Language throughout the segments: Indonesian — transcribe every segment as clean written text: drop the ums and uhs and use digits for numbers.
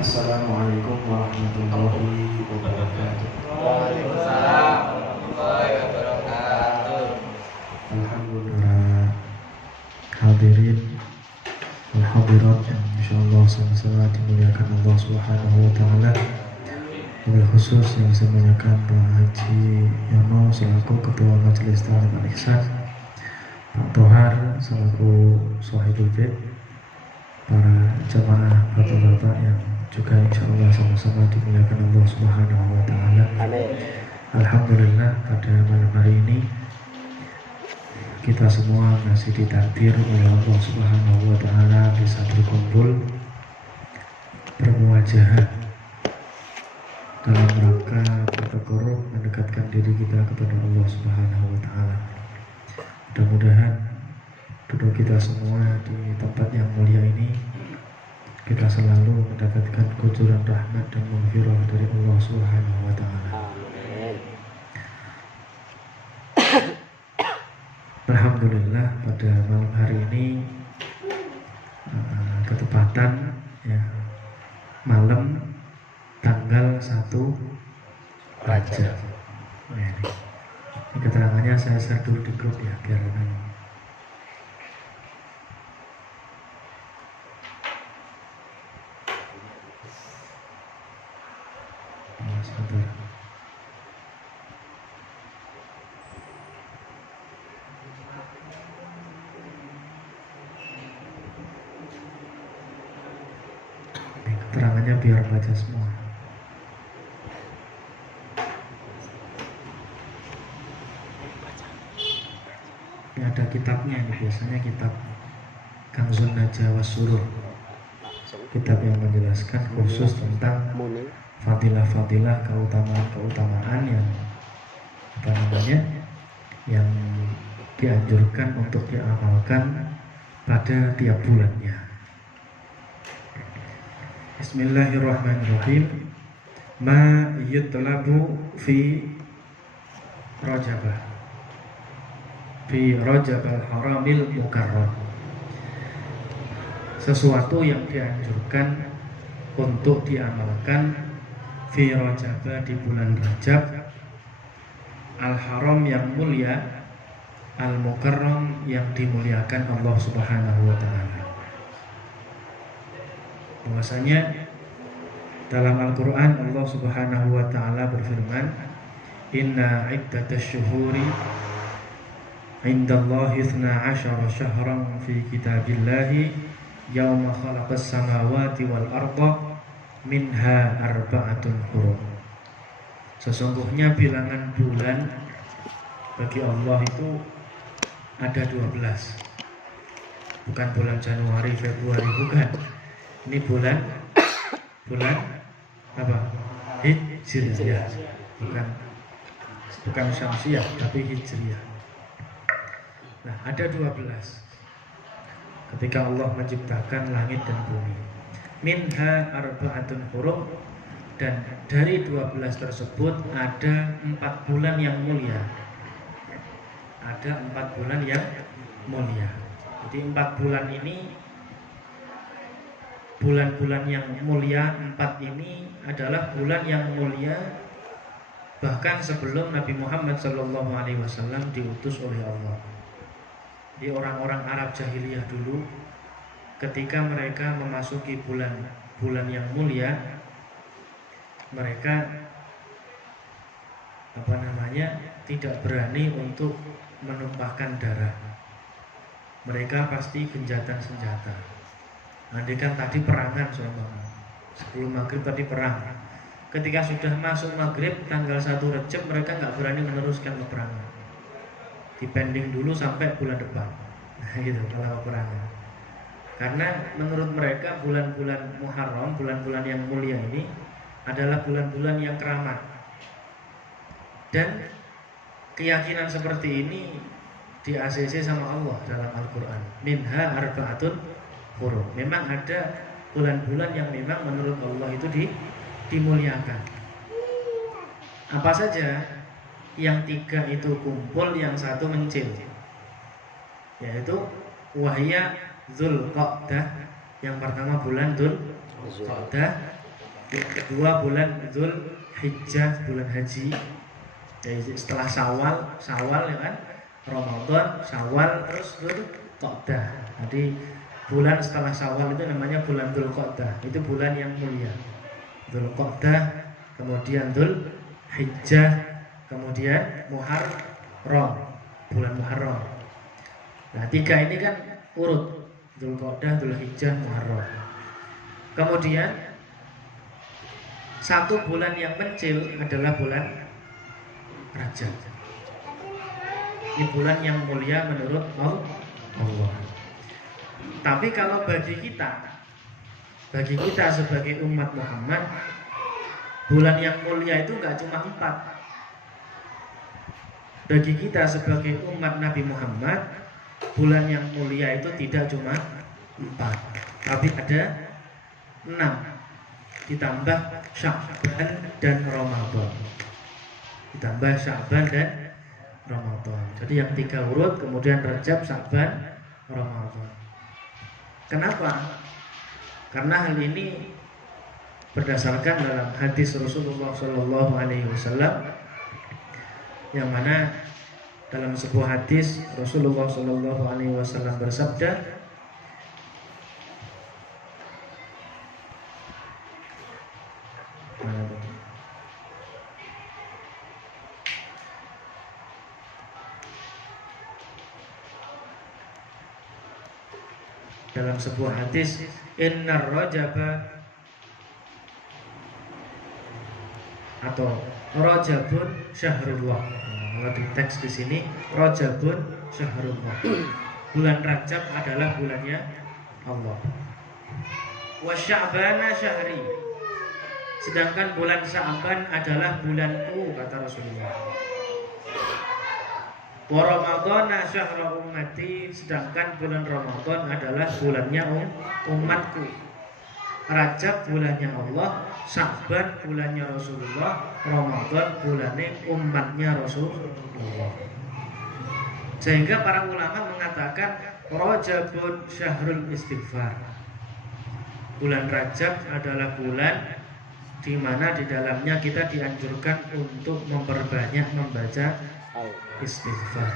Assalamualaikum warahmatullahi wabarakatuh. Waalaikumsalam warahmatullahi wabarakatuh. Alhamdulillah, hadirin wal hadirat yang insyaallah sama-sama dimuliakan Allah Subhanahu wa taala. Wabil khusus yang saya muliakan Pak Haji Yono selaku Ketua Majelis Ta'lim Al-Ihsan, Pak Tohar selaku Shahidul Bait, para jamaah bapak-bapak yang juga insyaallah sama-sama dimuliakan Allah Subhanahu wa taala. Alhamdulillah, pada malam hari ini kita semua masih ditakdir oleh Allah Subhanahu wa taala bisa berkumpul bermuajahat dalam rangka bertakarrub mendekatkan diri kita kepada Allah Subhanahu wa taala. Mudah-mudahan duduk kita semua di tempat yang mulia ini kita selalu mendapatkan kucuran rahmat dan maghfirah dari Allah Subhanahu wa taala. Alhamdulillah, pada malam hari ini ketepatan ya, malam tanggal 1 Rajab. Nah, ini keterangannya saya share dulu di grup ya biar sebentar. Keterangannya biar baca semua. Ini ada kitabnya, ini biasanya kitab Kanzun Najwa Surur, kitab yang menjelaskan khusus tentang fadilah-fadilah, keutamaan-keutamaan yang apa namanya, yang dianjurkan untuk diamalkan pada tiap bulannya. Bismillahirrahmanirrahim. Ma yutlabu fi Rajabah, fi Rajabal Haramil Mukarram. Sesuatu yang dianjurkan untuk diamalkan fi Rajabah, di bulan Rajab, Al-Haram yang mulia, Al-Mukarram yang dimuliakan Allah Subhanahu wa taala. Bahwasanya dalam Al-Qur'an Allah Subhanahu wa taala berfirman, "Inna iddatash syuhuri 'indallahi 12 syahran fi kitabillahi yauma khalaqas samawati wal arda minha arba'atun hurum." Sesungguhnya bilangan bulan bagi Allah itu ada 12. Bukan bulan Januari, Februari, bukan. Ini bulan apa? Hijriyah. Bukan Syamsiyah, tapi Hijriyah. Nah, ada 12 ketika Allah menciptakan langit dan bumi. Minha arba'atun hurum, dan dari 12 tersebut ada 4 bulan yang mulia. Ada 4 bulan yang mulia. Jadi 4 bulan ini, bulan-bulan yang mulia 4 ini adalah bulan yang mulia bahkan sebelum Nabi Muhammad SAW diutus oleh Allah. Di orang-orang Arab jahiliyah dulu, ketika mereka memasuki bulan yang mulia, mereka tidak berani untuk menumpahkan darah. Mereka pasti genjatan senjata. Andai kan tadi perangan soalnya, sebelum maghrib tadi perang. Ketika sudah masuk maghrib tanggal 1 Rajab, mereka nggak berani meneruskan peperangan. Dipending dulu sampai bulan depan. Nah gitu kalau peperangan. Karena menurut mereka bulan-bulan Muharram, bulan-bulan yang mulia ini adalah bulan-bulan yang keramat. Dan keyakinan seperti ini di ACC sama Allah dalam Al-Quran. Minha arba'atun hurum. Memang ada bulan-bulan yang memang menurut Allah itu dimuliakan. Apa saja? Yang 3 itu kumpul, yang 1 mencil, yaitu wahya Dzulqa'dah. Yang pertama bulan Dzulqa'dah, Yang kedua bulan Dzul Hijjah, bulan haji. Jadi setelah Syawal ya kan, Ramadan, Syawal, terus Dzulqa'dah. Jadi bulan setelah Syawal itu namanya bulan Dzulqa'dah. Itu bulan yang mulia. Dzulqa'dah, kemudian Dzul Hijjah, kemudian Muharram, bulan Muharram. Nah, 3 ini kan urut, Dzulqa'dah, Dzul Hijjah, Muharram. Kemudian satu bulan yang mencil adalah bulan Rajab. Ini bulan yang mulia menurut Allah. Tapi kalau bagi kita sebagai umat Muhammad, bulan yang mulia itu nggak cuma 4. Bagi kita sebagai umat Nabi Muhammad, bulan yang mulia itu tidak cuma 4, tapi ada 6. Ditambah Sya'ban dan Ramadan. Ditambah Sya'ban dan Ramadan. Jadi yang 3 urut, kemudian Rajab, Sya'ban, Ramadan. Kenapa? Karena hal ini berdasarkan dalam hadis Rasulullah SAW, yang mana dalam sebuah hadis Rasulullah SAW bersabda, dalam sebuah hadis, innar rajaba, atau Rajabun syahrullah. Kalau di teks di sini Rajabun syahrullah. Bulan Rajab adalah bulannya Allah. Wa Sya'bana syahri. Sedangkan bulan Sya'ban adalah bulanku, kata Rasulullah. Wa Ramadana syahra ummati. Sedangkan bulan Ramadan adalah bulannya umatku. Rajab bulannya Allah, Sya'ban bulannya Rasulullah, Ramadan bulannya umatnya Rasulullah. Sehingga para ulama mengatakan Rajabun syahrul istighfar. Bulan Rajab adalah bulan di mana di dalamnya kita dianjurkan untuk memperbanyak membaca istighfar.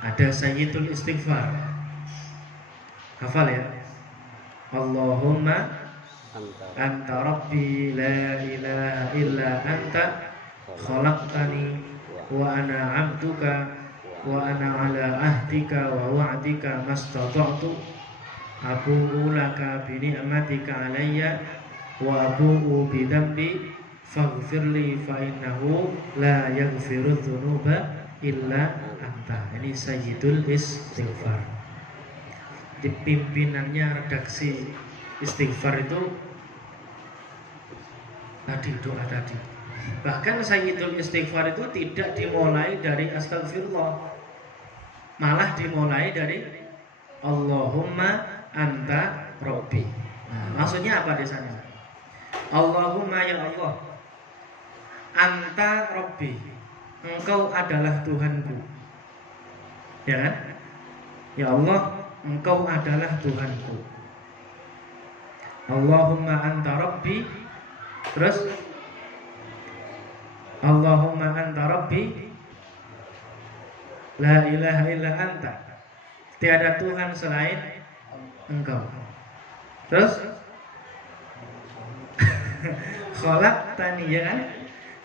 Ada Sayyidul Istighfar. Hafal ya. Allahumma anta rabbi la ilaha illa anta khalaqtani wa ana 'abduka wa ana 'ala ahdika wa wa'dika mastata'tu abu'u laka bi ni'matika 'alayya wa abu'u bi dhanbi faghfirli fa innahu la yaghfiru dzunuba illa anta. Ini Sayyidul Istighfar. Di pimpinannya redaksi istighfar itu tadi, doa tadi. Bahkan Sayyidul Istighfar itu tidak dimulai dari astagfirullah, malah dimulai dari Allahumma anta rabbi. Nah, maksudnya apa di sana? Allahumma ya Allah, anta rabbi, engkau adalah Tuhanku. Ya kan? Ya Allah, engkau adalah Tuhanku. Allahumma anta rabbi. Terus Allahumma anta rabbi la ilaha illa anta. Tiada Tuhan selain engkau. Terus khalaqtani, ya kan?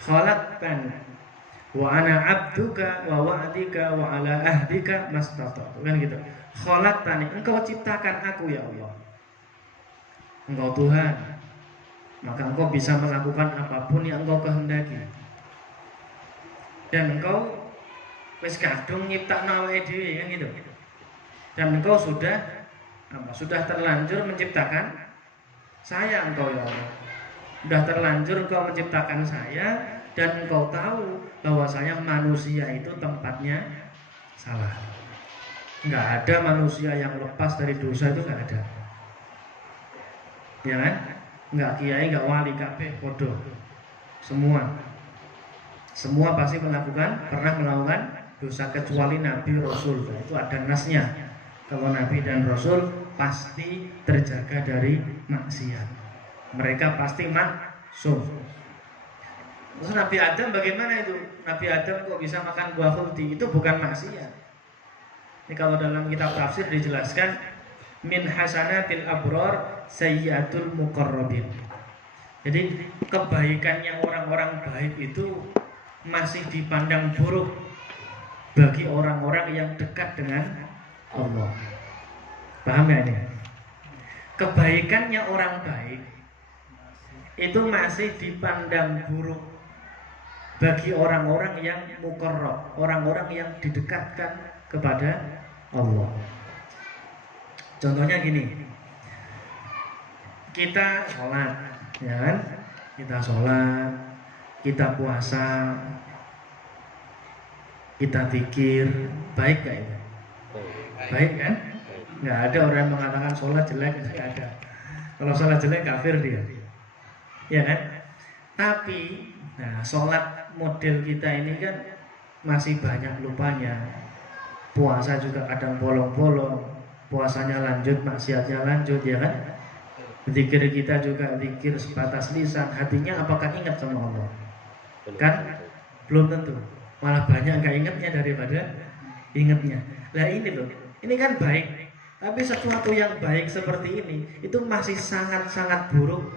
Khalaqtani wa ana abduka wa wa'dika wa ala ahdika mastata'tu. Kan gitu. Khalaqtani, engkau ciptakan aku ya Allah. Engkau Tuhan, maka engkau bisa melakukan apapun yang engkau kehendaki. Dan engkau wis kadung nyiptakno awake dhewe, kan gitu. Dan engkau sudah terlanjur menciptakan saya, engkau ya Allah. Sudah terlanjur engkau menciptakan saya, dan engkau tahu bahwasanya manusia itu tempatnya salah. Nggak ada manusia yang lepas dari dosa, itu nggak ada. Ya kan? Nggak kiai, nggak wali, kabeh bodoh. Semua pasti pernah melakukan dosa, kecuali Nabi Rasul. Itu ada nasnya. Kalau Nabi dan Rasul pasti terjaga dari maksiat. mereka pasti maksum. Terus Nabi Adam bagaimana itu? Nabi Adam kok bisa makan buah khuldi? Itu bukan maksiat. Ini kalau dalam kitab tafsir dijelaskan min hasanatil abror sayyiatul muqarrabin. Jadi kebaikannya orang-orang baik itu masih dipandang buruk bagi orang-orang yang dekat dengan Allah. Paham ya ini? Kebaikannya orang baik itu masih dipandang buruk bagi orang-orang yang muqarrab, orang-orang yang didekatkan kepada Allah. Contohnya gini, kita sholat, ya kan? Kita sholat, kita puasa, kita zikir, baik gak itu? Baik kan? Nggak ada orang yang mengatakan sholat jelek, nggak ada. Kalau sholat jelek kafir dia, ya kan? Tapi, nah sholat model kita ini kan masih banyak lupanya. Puasa juga kadang bolong-bolong, puasanya lanjut, maksiatnya lanjut, ya kan? Zikir kita juga zikir sebatas lisan, hatinya apakah ingat sama Allah? Kan belum tentu, malah banyak gak ingatnya daripada ingatnya. Lah ini loh, ini kan baik, tapi sesuatu yang baik seperti ini itu masih sangat-sangat buruk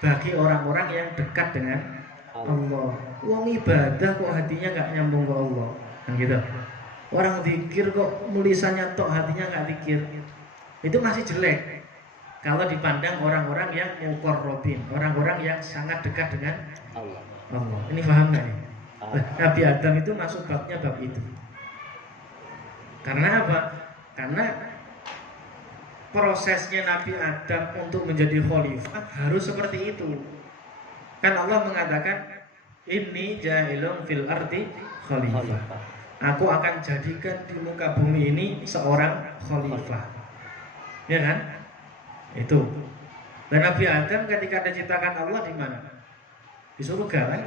bagi orang-orang yang dekat dengan Allah. Wong ibadah kok hatinya gak nyambung ke Allah, kan gitu. Orang zikir kok tulisannya tok, hatinya gak zikir, itu masih jelek kalau dipandang orang-orang yang muqarrabin, orang-orang yang sangat dekat dengan Allah. Ini paham gak nih? Nabi Adam itu masuk babnya bab itu. Karena apa? Karena prosesnya Nabi Adam untuk menjadi khalifah harus seperti itu. Kan Allah mengatakan, inni ja'ilun fil ardi khalifah. Aku akan jadikan di muka bumi ini seorang khalifah. Ya kan? Itu. Dan Nabi Adam ketika diciptakan Allah di mana? Di surga kan?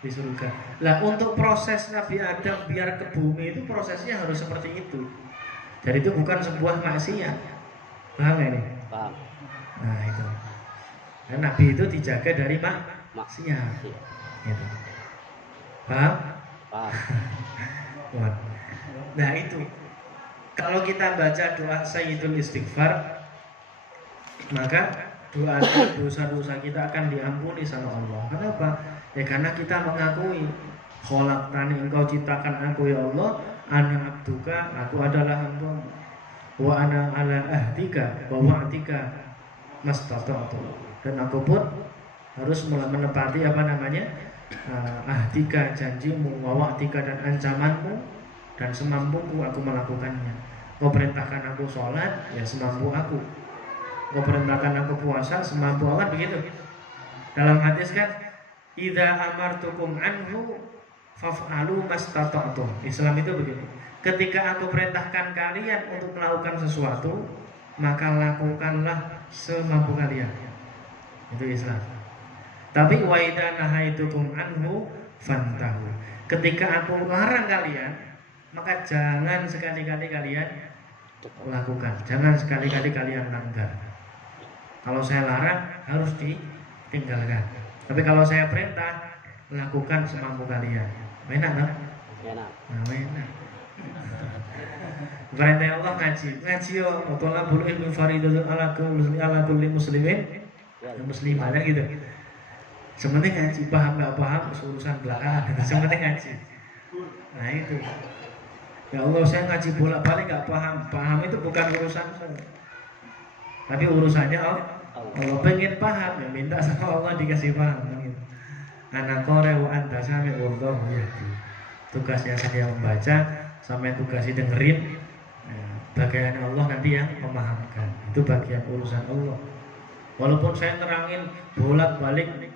Di surga. Lah untuk proses Nabi Adam biar ke bumi itu prosesnya harus seperti itu. Jadi itu bukan sebuah maksiat. Paham ini? Paham. Nah itu. Dan Nabi itu dijaga dari maksiat. Gitu. Paham? Paham. Nah itu. Kalau kita baca doa Sayyidul Istighfar, maka dosa-dosa kita akan diampuni sama Allah. Kenapa? Ya karena kita mengakui, khalaqtani, engkau ciptakan aku ya Allah, ana abduka, aku adalah hamba-Mu, wa ana ala ahdika wa wa'dika mastata'tu, dan aku pun harus menepati apa namanya, ahdika, janjimu, wa wa'dika, dan ancamanmu, dan semampuku aku melakukannya. Kau perintahkan aku sholat, ya semampu aku. Kau perintahkan aku puasa, semampu aku, kan begitu. Dalam hadis kan, idza amartukum anhu faf'alu mastata'tum. Islam itu begitu. Ketika aku perintahkan kalian untuk melakukan sesuatu, maka lakukanlah semampu kalian. Itu Islam. Tapi wa idza nahaitukum anhu fantahu. Ketika aku larang kalian, maka jangan sekali-kali kalian lakukan. Jangan sekali-kali kalian langgar. Kalau saya larang harus ditinggalkan. Tapi kalau saya perintah, lakukan semampu kalian. Enak kan? Enak. Nah, enak. Perintah Allah ngaji yo, tolabul ilmi faridatun ala kulli muslimin dan muslimah, kan gitu. Sementing ngaji, paham nggak paham urusan belakangan. Sementing ngaji. Nah itu. Ya Allah, saya ngaji bolak-balik nggak paham itu bukan urusan saya. Tapi urusannya Allah. Pengen paham ya minta sama Allah dikasih paham gitu. Anak kore wa anta sami wallahu yahdi. Tugasnya saya membaca, sampai tugasnya dengerin. Bagian Allah nanti yang memahamkan. Itu bagian urusan Allah. Walaupun saya nerangin bolak-balik,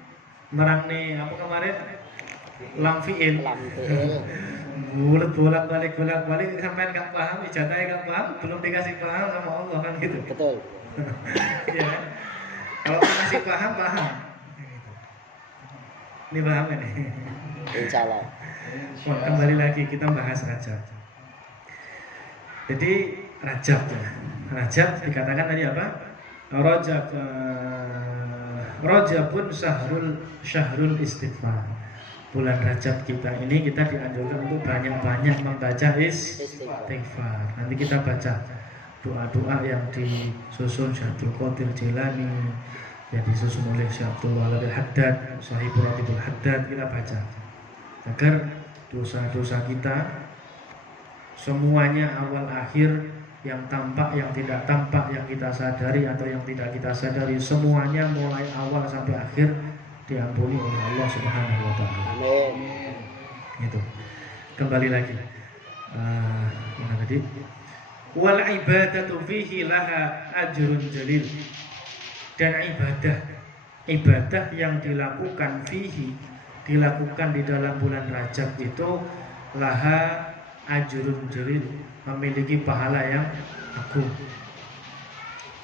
nerang nih apa kemarin lam fi'il. Bolak-balik sampai nggak paham, ijazahnya nggak paham, belum dikasih paham sama Allah, kan gitu. Betul. Ya. Kalau masih paham. Ini paham kan? Insya Allah. Kembali lagi kita bahas Rajab. Jadi Rajab dikatakan tadi apa? Rajab Rajabun syahrul istighfar. Bulan Rajab kita ini kita dianjurkan untuk banyak-banyak membaca istighfar. Nanti kita baca doa-doa yang disusun Syekh Abdul Qadir Jilani, yang disusun oleh Syekh Abdul Walid Al-Haddad, Sahibul Ratibul Haddad, kita baca agar dosa-dosa kita semuanya awal akhir, yang tampak, yang tidak tampak, yang kita sadari atau yang tidak kita sadari, semuanya mulai awal sampai akhir diampuni oleh Allah Subhanahu wa taala. Amin. Itu. Kembali lagi. Mana tadi? Wal ibadatu fihi laha ajrun jalil. Dan ibadah yang dilakukan dilakukan di dalam bulan Rajab itu laha ajrun jalil, memiliki pahala yang agung.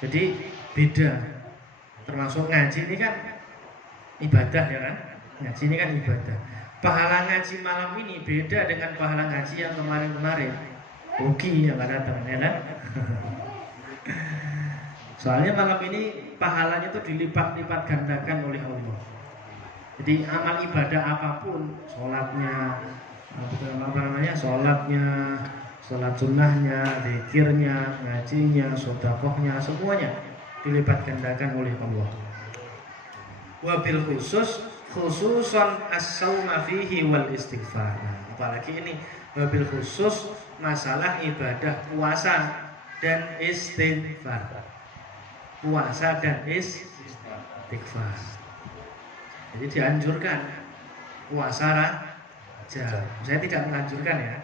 Jadi beda. Termasuk ngaji ini kan ibadah, ya kan? Ngaji ini kan ibadah. Pahala ngaji malam ini beda dengan pahala ngaji yang kemarin-kemarin. Rugi yang gak datang, ya kan? Soalnya malam ini pahalanya itu dilipat-lipat gandakan oleh Allah. Jadi amal ibadah apapun, sholatnya, sholat sunnahnya, zikirnya, ngajinya, sedekahnya, semuanya dilipat gandakan oleh Allah. Wabil khususon as-sauma fihi wal istighfar. Nah, apalagi ini wabil khusus masalah ibadah puasa dan istighfar. Puasa dan istighfar. Jadi dianjurkan puasa Rajab. Saya tidak menganjurkan ya.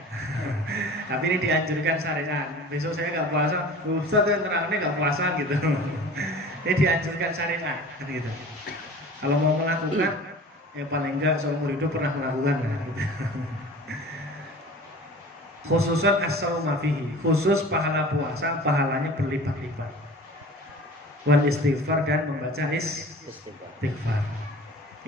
Tapi ini dianjurkan syariat. Besok saya nggak puasa, Ustaz yang terakhir nggak puasa gitu. Ini dianjurkan syariat, kan gitu. Kalau mau melakukan, ya paling enggak seumur hidup pernah melakukan ya, gitu. Khususan as-sauma fihi, khusus pahala puasa, pahalanya berlipat-lipat. Wal istighfar, dan membaca istighfar.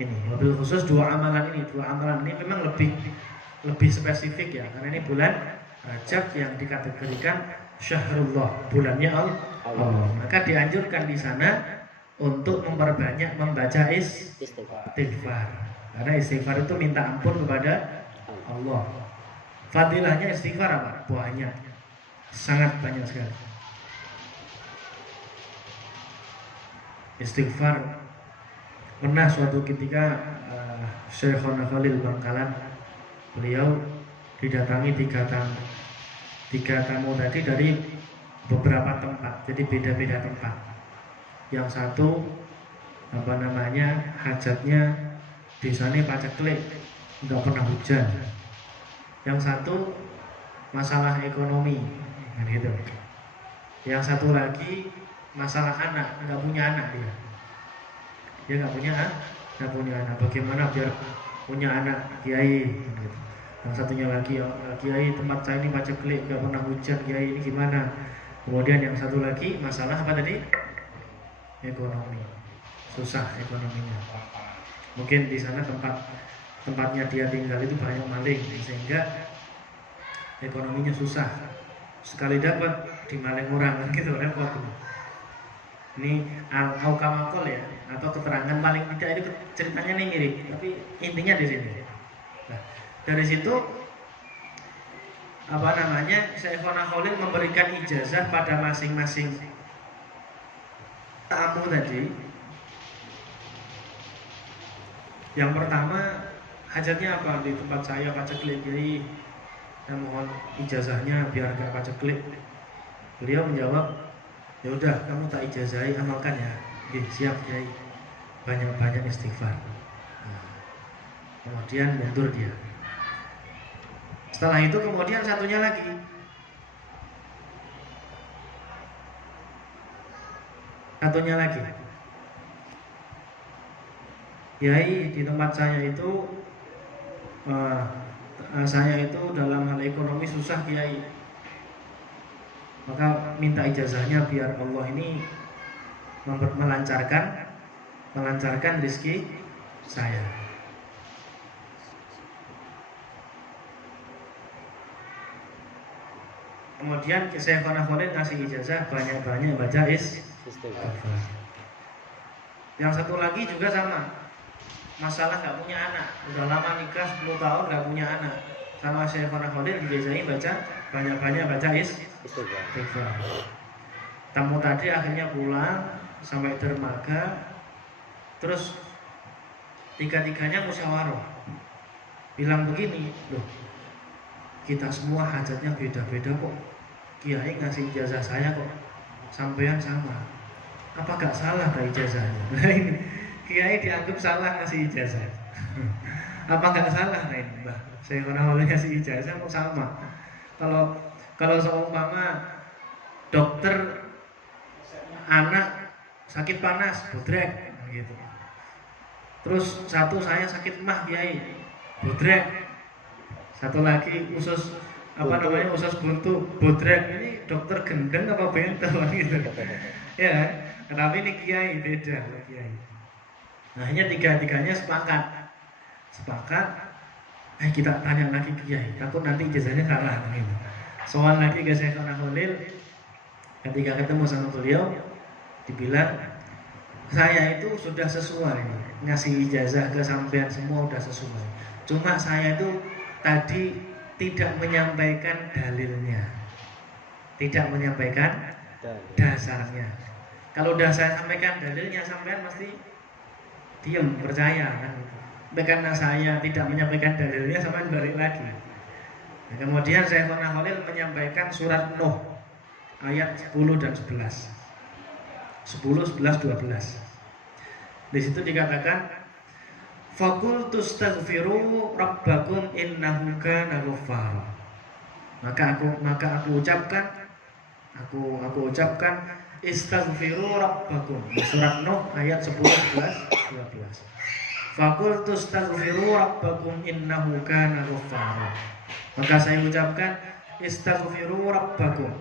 Ini mobil khusus dua amalan ini memang lebih spesifik ya, karena ini bulan Rajab yang dikategorikan syahrullah, bulannya Allah. Maka dianjurkan di sana untuk memperbanyak membaca istighfar. Karena istighfar itu minta ampun kepada Allah. Fadilahnya istighfar apa? Banyak. Sangat banyak sekali. Istighfar. Pernah suatu ketika Syekhona Khalil Bangkalan, beliau didatangi tiga tamu tadi dari beberapa tempat. Jadi beda-beda tempat. Yang satu hajatnya desanya paceklik, nggak pernah hujan. Yang satu masalah ekonomi, kan gitu. Yang satu lagi masalah anak, nggak punya anak dia nggak punya anak. Bagaimana biar punya anak kiai? Gitu. Yang satunya lagi, kiai tempat saya ini paceklik, nggak pernah hujan, kiai ini gimana? Kemudian yang satu lagi masalah apa tadi? Ekonomi, susah ekonominya. Mungkin di sana tempatnya dia tinggal itu banyak maling, sehingga ekonominya susah. Sekali dapat dimaling orang, gitu, repot. Ini al-kamakol ya, atau keterangan paling tidak, itu ceritanya nih mirip, tapi intinya di sini. Nah, dari situ Syekhona Khalil memberikan ijazah pada masing-masing tamu tadi. Yang pertama, hajatnya apa di tempat saya paceklik, jadi saya mohon ijazahnya biar gak paceklik. Beliau menjawab, ya udah kamu tak ijazahi, amalkan ya. Siap Kiai, banyak-banyak istighfar. Kemudian mundur dia. Setelah itu kemudian satunya lagi, Kiai, di tempat saya itu dalam hal ekonomi susah Kiai, maka minta ijazahnya biar Allah ini melancarkan rezeki saya. Kemudian Syekhona Khalil ngasih ijazah banyak-banyak baca istighfar. Yang satu lagi juga sama, masalah nggak punya anak, udah lama nikah 10 tahun nggak punya anak. Sama Syekhona Khalil dibiasain baca banyak-banyak baca istighfar. Tamu tadi akhirnya pulang sampai dermaga, terus tiga-tiganya musyawarah, bilang begini, loh kita semua hajatnya beda-beda kok, kiai ngasih ijazah saya kok sampean sama, apa gak salah gak ijazahnya? Kiai dianggap salah ngasih ijazah. Apa gak salah nah ini Mbah? Saya pernah ngasih ijazah kok sama. Kalau seumpama dokter anak sakit panas, bodrek gitu. Terus satu saya sakit mah kiai, bodrek. Satu lagi usus usus buntu, bodrek. Ini dokter gendeng apa bentol gitu. Ya, tapi ini kiai beda kiai. Nah, akhirnya tiga-tiganya sepakat. Kita tanya lagi ke kiai, takut nanti ijazahnya kalah gitu. Soal lagi ke Syekhona Khalil, ketika ketemu sama beliau, dibilang saya itu sudah sesuai ngasih ijazah ke sampean semua udah sesuai. Cuma saya itu tadi tidak menyampaikan dalilnya, tidak menyampaikan dasarnya. Kalau udah saya sampaikan dalilnya, sampean pasti diam, percaya kan. Karena saya tidak menyampaikan dalilnya, sampean balik lagi. Nah, kemudian Syekhona Khalil menyampaikan surat Nuh ayat 10 dan 11. 10, 11, 12. Di situ dikatakan faqultu astaghfiru rabbakum innahu kana ghaffara. Maka aku ucapkan istaghfiru rabbakum. Surat Nuh ayat 10, 11, 12. Faqultu astaghfiru rabbakum innahu kana ghaffara. Maka saya ucapkan istaghfiru rabbakum.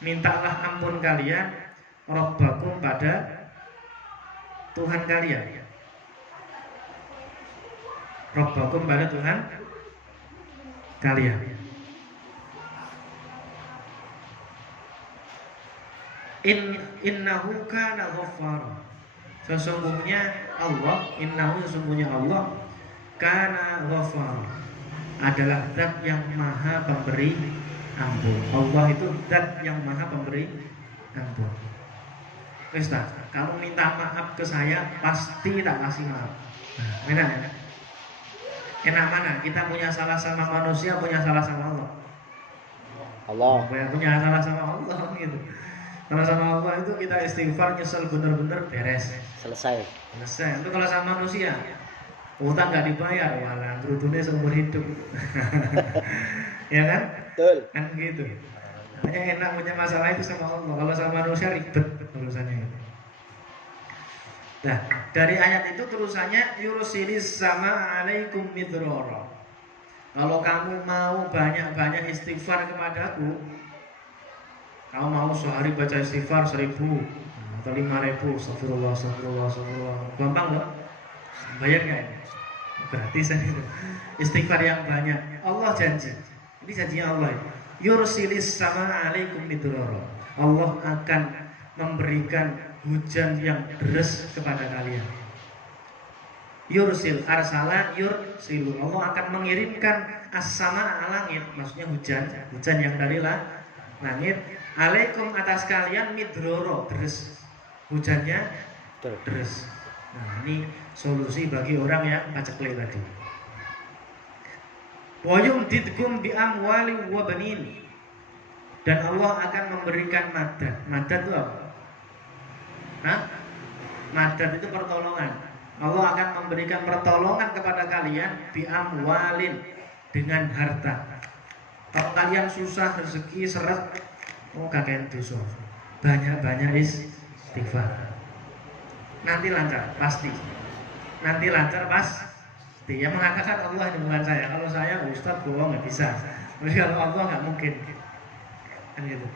Mintalah ampun kalian rabbakum pada Tuhan kalian. Rabbakum pada Tuhan kalian. Innahu kana ghaffara. Sesungguhnya Allah, sesungguhnya Allah kana ghaffara, adalah zat yang maha pemberi ampun. Allah itu zat yang maha pemberi ampun. Ustaz, kalau minta maaf ke saya pasti tak kasih maaf. Enak ya? Enak mana? Kita punya salah sama manusia, punya salah sama Allah. Punya salah sama Allah gitu. Kalau sama Allah itu kita istighfar, nyesel bener-bener beres. Selesai. Itu kalau sama manusia, utang nggak dibayar, walah gerudune seumur hidup. Ya kan? Betul. Kan gitu. Hanya enak punya masalah itu sama Allah. Kalau sama manusia ribet urusannya. Nah, dari ayat itu terusannya yursilis sama alaikum midrora. Kalau kamu mau banyak-banyak istighfar kepadaku, kamu mau sehari baca istighfar 1000 atau 5000, astagfirullah, gampang loh. Bayar nggak ini? Gratisan itu. Istighfar yang banyak. Allah janji. Ini janjinya Allah. Yursilis sama alaikum midrara. Allah akan memberikan hujan yang deras kepada kalian. Yursil arsala yursilu. Allah akan mengirimkan as-sama langit, maksudnya hujan yang dari langit. Alaikum atas kalian midroro, deres. Hujannya deres. Nah, ini solusi bagi orang yang paceklik tadi. Wa yumdidkum bi amwali wa banin. Dan Allah akan memberikan madad. Madad itu apa? Madad itu pertolongan. Allah akan memberikan pertolongan kepada kalian bi amwalin, dengan harta. Kalau kalian susah rezeki seret, kakek dosa, banyak-banyak istighfar, nanti lancar pasti. Yang mengatakan Allah ini bukan saya. Kalau saya Ustadz bohong nggak bisa. Tapi kalau Allah nggak mungkin, kan gitu.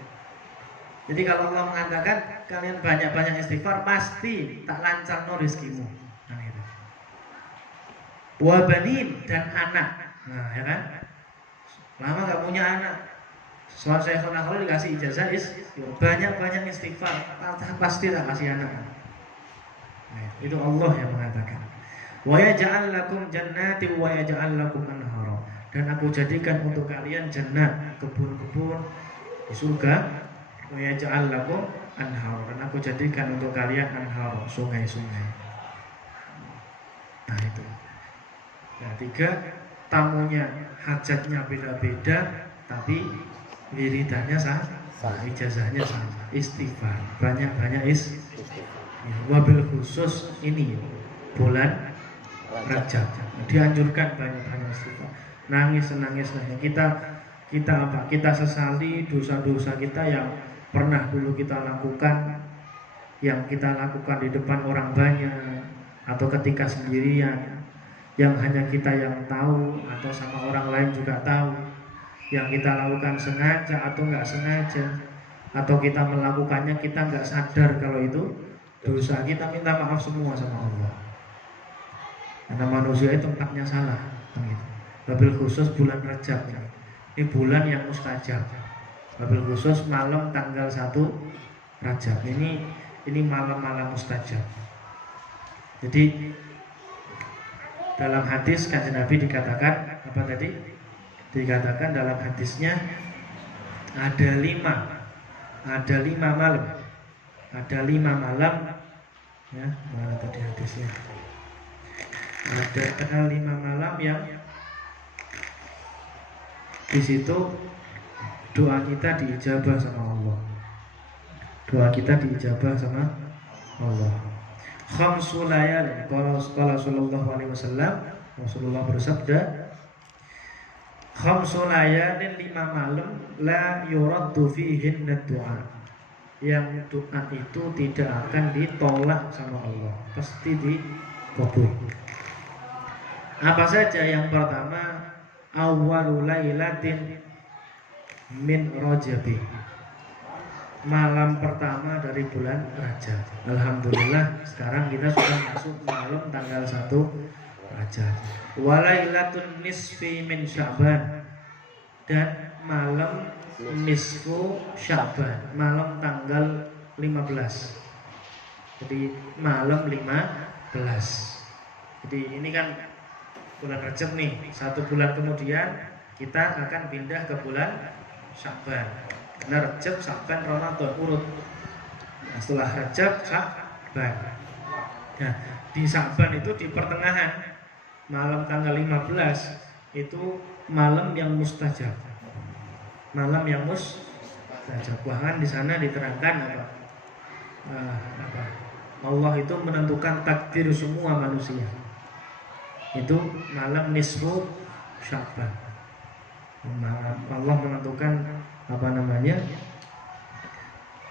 Jadi kalau Allah mengatakan kalian banyak-banyak istighfar, pasti tak lancar no rezekimu. Kan gitu. Wabanin, dan anak. Nah, ya kan? Lama nggak punya anak. Soal saya kalau dikasih ijazah banyak-banyak istighfar, pasti tak kasih anak. Nah, Itu Allah yang mengatakan. Wa yaj'al lakum jannati wa yaj'al lakum anhara. Dan aku jadikan untuk kalian jannat, kebun-kebun di surga. Wa yaj'al lakum anhara. Dan aku jadikan untuk kalian anhara, sungai-sungai. Nah itu. Nah, 3 tamunya hajatnya beda-beda, tapi wiridannya sama, ijazahnya sama, istighfar, banyak-banyak wabil khusus ini bulan Rajab dianjurkan banyak-banyak istighfar, nangis. Kita apa? Kita sesali dosa-dosa kita yang pernah dulu kita lakukan, yang kita lakukan di depan orang banyak atau ketika sendirian, yang hanya kita yang tahu atau sama orang lain juga tahu, yang kita lakukan sengaja atau nggak sengaja, atau kita melakukannya kita nggak sadar kalau itu dosa, kita minta maaf semua sama Allah. Karena manusia itu tempatnya salah, gitu. Wabil khusus bulan Rajab ini bulan yang mustajab. Wabil khusus malam tanggal 1 Rajab ini malam-malam mustajab. Jadi dalam hadis Kanjeng Nabi dikatakan apa tadi? Dikatakan dalam hadisnya ada 5 malam. Ada 5 malam ya, mana tadi hadisnya? Ada 5 malam yang di situ doa kita diijabah sama Allah. Doa kita diijabah sama Allah. Khamsul layalin, qala sallallahu alaihi wasallam, Rasulullah bersabda, khamsul layalin 5 malam la yuraddu fihin doa, yang doa itu tidak akan ditolak sama Allah, pasti dikabul. Apa saja? Yang pertama, awwalul lailatin min Rajabi, malam pertama dari bulan Rajab. Alhamdulillah sekarang kita sudah masuk malam tanggal 1 Rajab. Walailatun nisfi min Sya'ban, dan malam nisfu Sya'ban, malam tanggal 15. Jadi malam 15. Jadi ini kan bulan Rajab nih, 1 bulan kemudian kita akan pindah ke bulan Sya'ban. Karena Rajab, Sya'ban, Ramadan urut. Nah, setelah Rajab, Sya'ban. Nah, di Sya'ban itu di pertengahan, malam tanggal 15 itu malam yang mustajab. Malam yang mustajab. Bahkan di sana diterangkan apa? Allah itu menentukan takdir semua manusia. Itu malam nisfu Sya'ban. Allah menentukan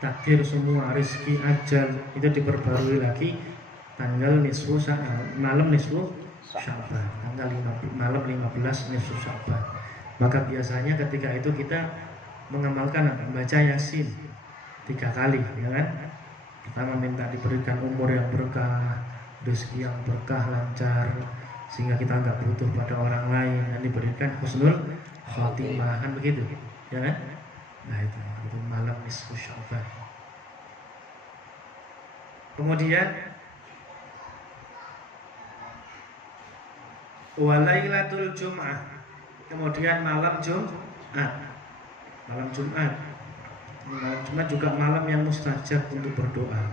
takdir semua, rezeki, ajal itu diperbarui lagi tanggal nisfu Sya'ban, malam nisfu Sya'ban, tanggal malam 15 nisfu Sya'ban. Maka biasanya ketika itu kita mengamalkan membaca Yasin 3 kali, ya kan? Pertama minta diberikan umur yang berkah, rezeki yang berkah, lancar, sehingga kita nggak butuh pada orang lain, dan diberikan husnul khotimah, kan begitu, ya kan? Nah itu malam nisfu Sya'ban. Kemudian walailatul Jum'ah, kemudian malam Jum'at. Malam Jum'at juga malam yang mustajab untuk berdoa.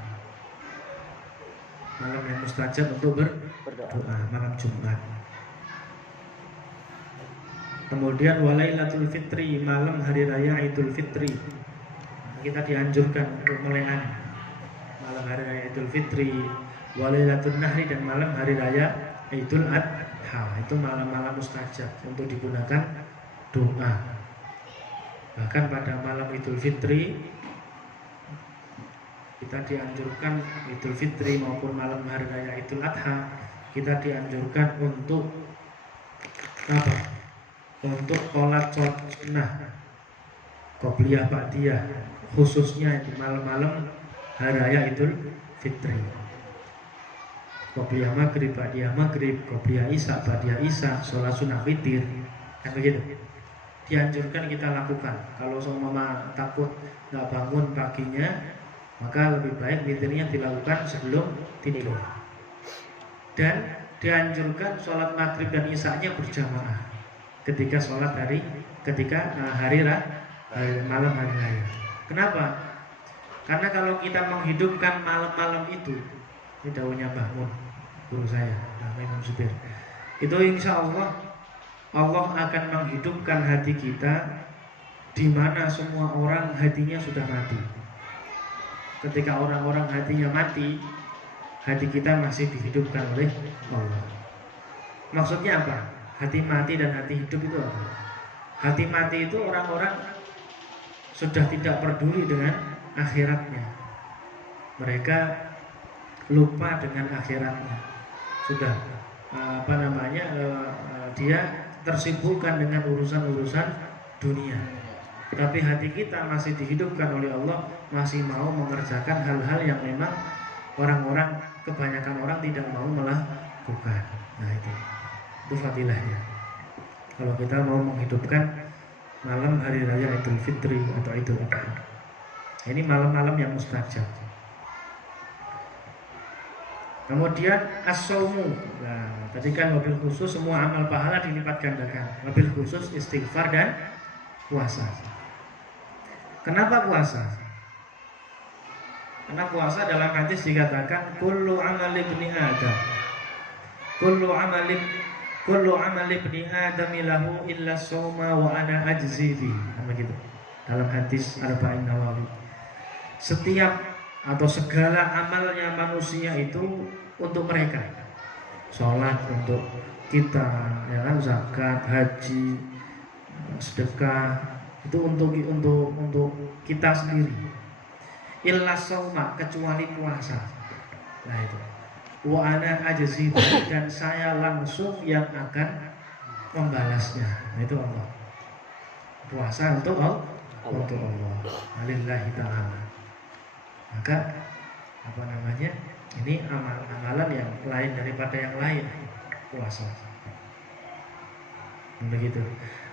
Malam yang mustajab untuk berdoa, malam Jumat. Kemudian walailatul fitri, malam hari raya Idul Fitri. Kita dianjurkan untuk melehan malam hari raya Idul Fitri. Walailatul nahri, dan malam hari raya Idul Adha. Itu malam-malam mustajab untuk digunakan doa. Bahkan pada malam Idul Fitri kita dianjurkan, Idul Fitri maupun malam hari raya Idul Adha, kita dianjurkan untuk apa? Untuk sholat sunnah, qobliyah ba'diyah, khususnya di malam-malam hari raya Idul Fitri. Qobliyah maghrib, ba'diyah maghrib, qobliyah isya, ba'diyah isya, sholat sunnah witir, kan begitu. Dianjurkan kita lakukan. Kalau seumpama takut nggak bangun paginya, maka lebih baik witirnya dilakukan sebelum tidur. Dan dianjurkan sholat maghrib dan isya-nya berjamaah ketika malam hari raya. Kenapa? Karena kalau kita menghidupkan malam-malam itu, ini daunnya Mbah Mun, guru saya, Mbah Mun Subir, itu insya Allah akan menghidupkan hati kita di mana semua orang hatinya sudah mati. Ketika orang-orang hatinya mati, hati kita masih dihidupkan oleh Allah. Maksudnya apa? Hati mati dan hati hidup itu apa? Hati mati itu orang-orang sudah tidak peduli dengan akhiratnya. Mereka lupa dengan akhiratnya. Sudah dia tersibukkan dengan urusan-urusan dunia. Tapi hati kita masih dihidupkan oleh Allah, masih mau mengerjakan hal-hal yang memang kebanyakan orang tidak mau melakukan. Nah itu fadilahnya. Kalau kita mau menghidupkan malam hari raya Idul Fitri atau Idul Adha, ini malam-malam yang mustajab. Kemudian as-saumu. Nah, tadi kan mobil khusus semua amal pahala dilipat gandakan. Mobil khusus istighfar dan puasa. Kenapa puasa? Karena puasa dalam hadis dikatakan kullu amali ibni Adam. Kullu amali ibni Adam lahu illa shauma wa ana ajzi bi. Begitu. Dalam hadis Arba'in Nawawi. Setiap atau segala amalnya manusia itu untuk mereka. Sholat untuk kita, ya kan, zakat, haji, sedekah itu untuk kita sendiri. Illa shauma, kecuali puasa. Nah itu. Wa ana ajzi dan saya langsung yang akan membalasnya. Nah itu Allah. Puasa untuk Allah. Alillahi ta'ala. Maka ini amalan yang lain daripada yang lain, puasa. Begitu.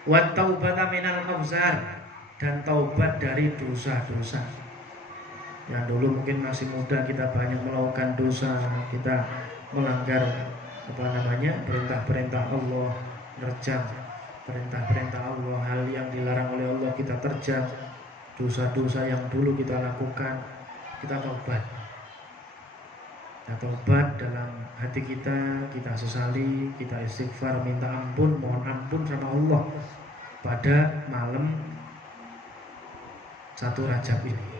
Wa taubata minal awzar, dan taubat dari dosa-dosa. Yang dulu mungkin masih muda kita banyak melakukan dosa, kita melanggar perintah-perintah Allah, nerjang perintah-perintah Allah, hal yang dilarang oleh Allah kita terjang, dosa-dosa yang dulu kita lakukan, kita taubat. Kita taubat dalam hati kita sesali, kita istighfar, minta ampun, mohon ampun sama Allah pada malam 1 Rajab ini.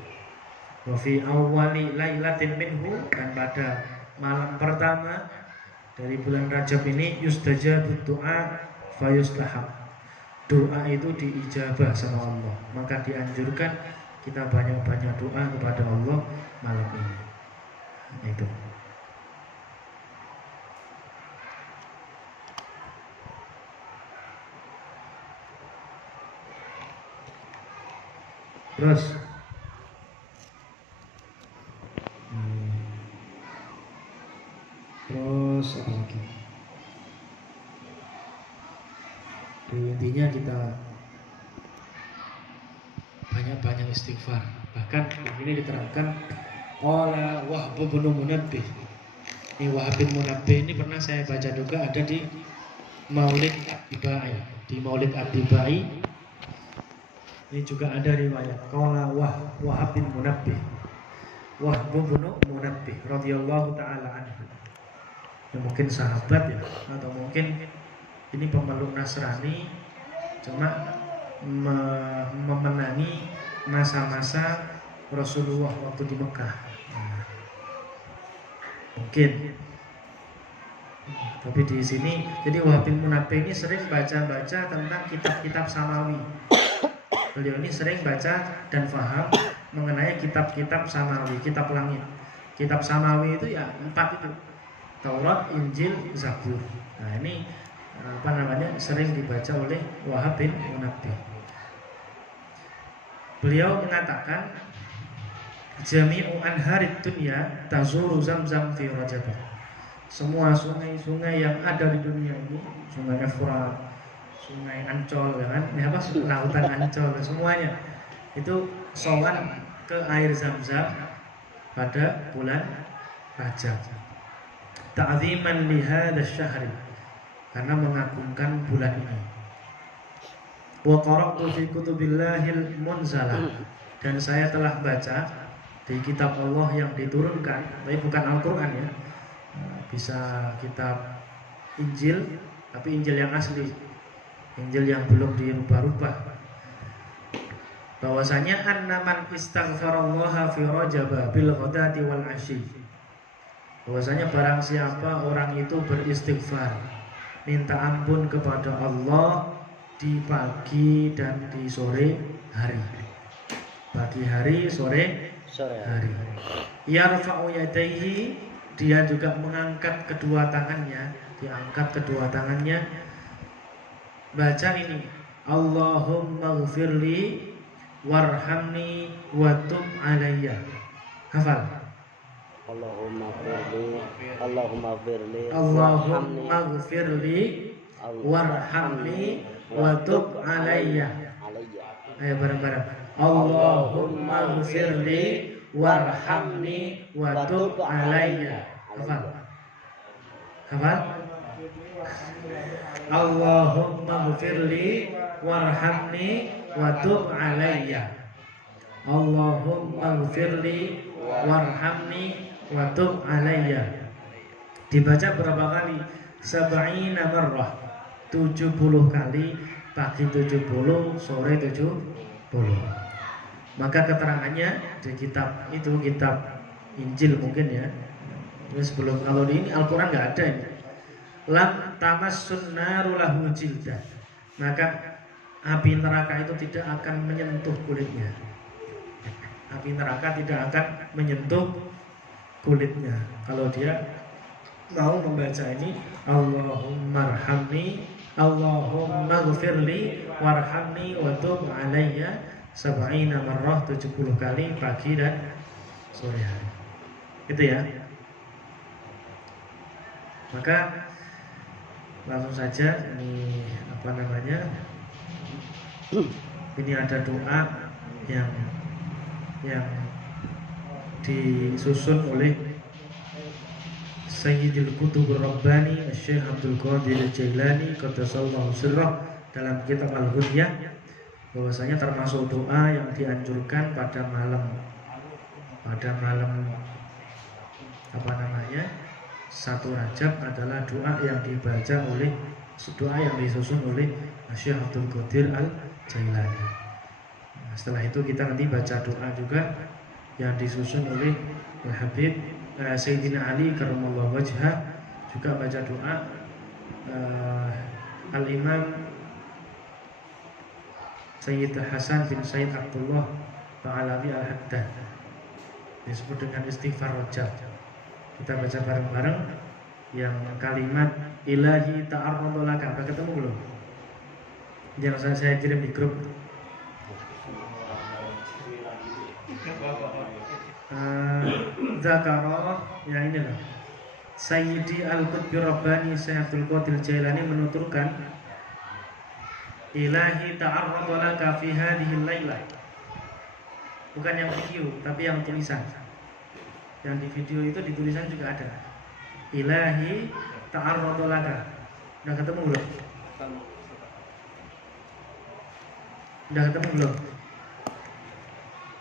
Wa fi awwali lailatin minhu, dan pada malam pertama dari bulan Rajab ini yustajabud du'a fayustahab. Doa itu diijabah sama Allah, maka dianjurkan kita banyak-banyak doa kepada Allah malam ini. Itu. Terus apa lagi? Intinya kita banyak-banyak istighfar. Bahkan ini diterangkan qala Wahb bin Munabbih. Ini Wahb bin Munabbih ini pernah saya baca juga ada di Maulid Abi-Bai. Di Maulid Abi-Bai ini juga ada riwayat qala Wahb bin Munabbih. Wahb bin Munabbih radhiyallahu taala anhu. Ya, mungkin sahabat ya, atau mungkin ini pemeluk Nasrani, cuma memenangi masa-masa Rasulullah waktu di Mekah. Mungkin. Tapi di sini, jadi Wahb bin Munabbih ini sering baca-baca tentang kitab-kitab Samawi. Beliau ini sering baca dan faham mengenai kitab-kitab Samawi, kitab langit. Kitab Samawi itu ya 4 itu. Taurat, Injil, Zabur. Nah ini sering dibaca oleh Wahb bin Munabbih. Beliau mengatakan jami'u anharid dunya tazuru zamzam fi Rajab. Semua sungai-sungai yang ada di dunia ini, sungai Efrat, sungai Ancol, ya kan? Lautan Ancol, semuanya itu sowan ke air Zam-Zam pada bulan Rajab. ta'ziman li hadzal syahri, karena mengagungkan bulan ini. Wa qara'tu fi kutubillahil munzalah, dan saya telah baca di kitab Allah yang diturunkan, tapi bukan Al-Qur'an ya. Bisa kitab Injil, tapi Injil yang asli, Injil yang belum dirubah-rubah. Bahwasanya annaman istaghfarallaha fi Rajab bil ghadati wal asyi, bahwasanya barang siapa orang itu beristighfar, minta ampun kepada Allah di pagi dan di sore hari. Pagi hari, sore hari. Yarfa'u yadayhi, dia juga mengangkat kedua tangannya, diangkat kedua tangannya. Baca ini, Allahumma ghfirli warhamni wa tub alayya. Hafal. Allahumma firli, Allahumma firli, Allahumma ghfirli warhamni wa tub alayya. Ayo bareng-bareng. Allahumma ghfirli warhamni wa tub alayya. Hafal. Hafal. Allahumma ghfirli warhamni wa tub alayya. Allahumma ghfirli warhamni wa tub alayya. Dibaca berapa kali? Sab'ina marrah, 70 kali, pagi 70, sore 70. Maka keterangannya di kitab itu, kitab Injil mungkin ya. Terus sebelum, kalau di ini Al-Quran nggak ada ini. Lam tamassun naru lahu jildah, maka api neraka itu tidak akan menyentuh kulitnya. Api neraka tidak akan menyentuh kulitnya kalau dia mau membaca ini, Allahumma arhamni, Allahumma ghfirli warhamni wa tub alayya, sab'ina marrah, 70 kali pagi dan sore hari. Itu ya. Maka langsung saja ini apa namanya? Ini ada doa yang disusun oleh Sayyidul Qutub Rabbani Syekh Abdul Qadir Jailani qaddasallahu sirrah dalam kitab Al-Ghunyah, bahwasanya termasuk doa yang dianjurkan pada malam apa namanya 1 Rajab adalah doa yang dibaca oleh doa yang disusun oleh Syekh Abdul Qadir Al-Jailani. Nah, setelah itu kita nanti baca doa juga yang disusun oleh Al-Habib Sayyidina Ali karramallahu wajhah, juga baca doa Al-Imam Sayyid Hasan bin Sayyid Abdullah Ta'alawi Al-Haddad, disebut dengan istighfar Rajab. Kita baca bareng-bareng yang kalimat ilahi ta'arradu laka. Udah ketemu belum? Jangan saya kirim di grup. Zakaro, ya ini loh. Sayyidi Al-Qutbi Rabbani Syekh Abdul Qadir Jailani menuturkan, ilahi ta'arradu laka fi hadhil lailah. Bukan yang video, tapi yang tulisan. Yang di video itu di tulisan juga ada. Ilahi ta'arradu laka. Udah ketemu belum? Udah ketemu belum?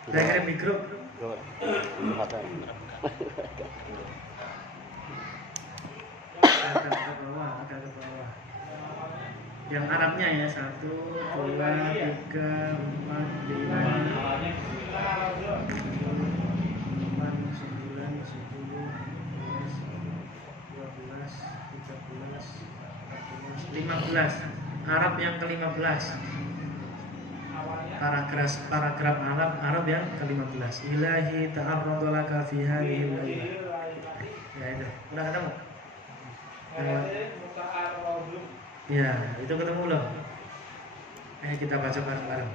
Saya kirim di grup. Agak ke bawah. Yang Arabnya ya 1, 2, 3, 4, 5, 15. Arab yang ke-15. Paragraf Arab yang ke-15. Ilahi ta'arradu laka fi hadhil lailah. Ya itu. Udah ketemu? Ya, itu ketemu loh. Ayo kita baca bareng-bareng.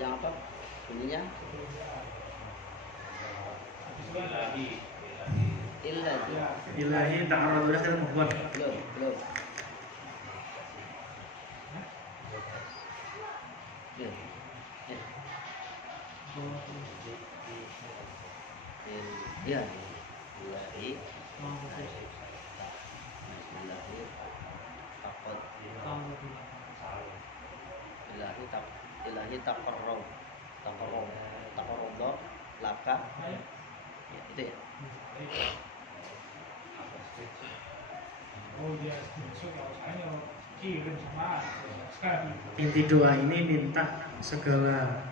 Yang apa? Ininya Ilahi ta'arradu dah kan muhbad. belum. Ya. Ilahi. Bismillahi. Takut. Ilahi takarrub. Takarrub laka. Ya, itu ya. Inti doa ini minta segala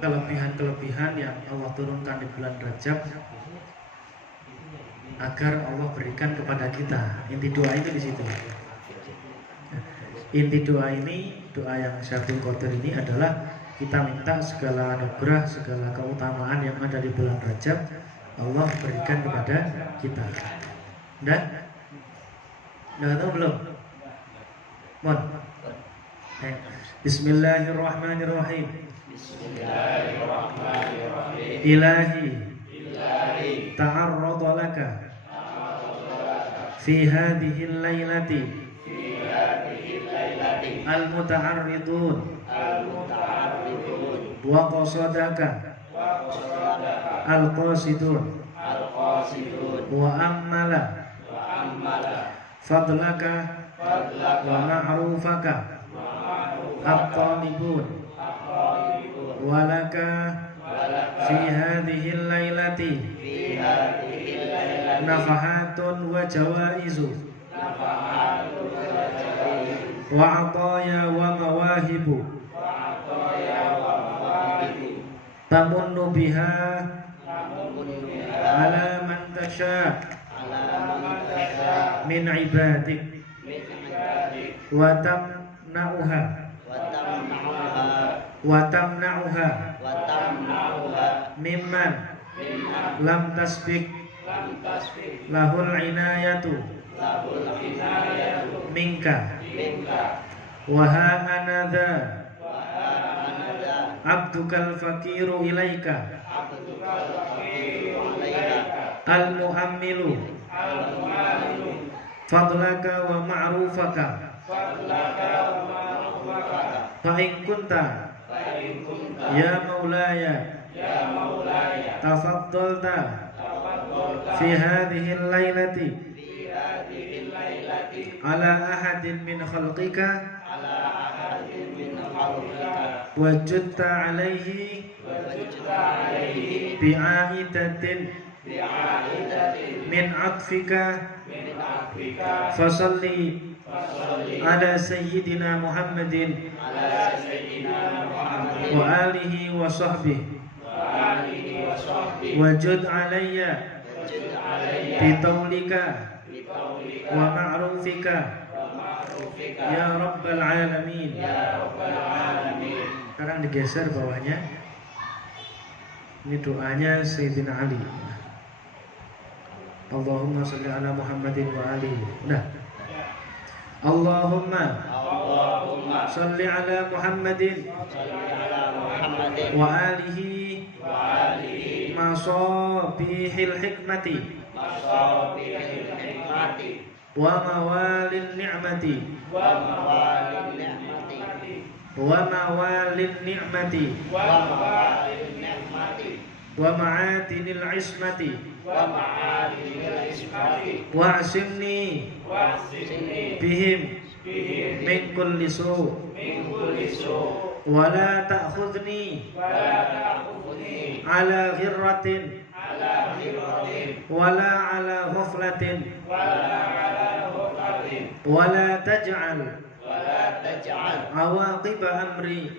kelebihan-kelebihan yang Allah turunkan di bulan Rajab agar Allah berikan kepada kita. Inti doa itu di situ. Inti doa ini, doa yang Syaikhul Qadir ini adalah kita minta segala anugerah, segala keutamaan yang ada di bulan Rajab Allah berikan kepada kita. Udah tahu belum? Mon. Bismillahirrahmanirrahim. Ilahi ta'arrada laka fi hadhihi al-lailati al-muta'arridun wa qasadaka al-qasidun wa ammala fadlaka wa ma'rufaka at-talibun walaka fi hadhihi al-lailati nafahatun wa jawaizu wa ataya wa mawahibu tamunnu biha ala man tasha min ibadik wa tamna'uha mimman lam tasbik lahul inayatu minka wa ha'anadha abdukal fakiru ilaika al-muhammilu fadlaka wa ma'rufaka fa in kunta ya maulaya tafaddalta fi hadhihi al-lailati ala ahadin min khalqika wajudta alaihi bi'aidatin min atfika fasalli ala sayyidina Muhammadin wa alihi wa sahbihi wajud alayya bitawlika wa ma'rufika ya rabbal alamin. Sekarang digeser bawahnya. Ini doanya Sayyidina Ali. Allahumma sholli ala Muhammadin wa alihi. Nah. Allahumma sholli ala Muhammadin wa alihi masabihil hikmati wa mawalin ni'mati wa ma'adinil ismati wa asimni bihim min kulli su' wa la ta'khudni ala ghirratin wa la ala ghaflatin wa la taj'al awaqib amri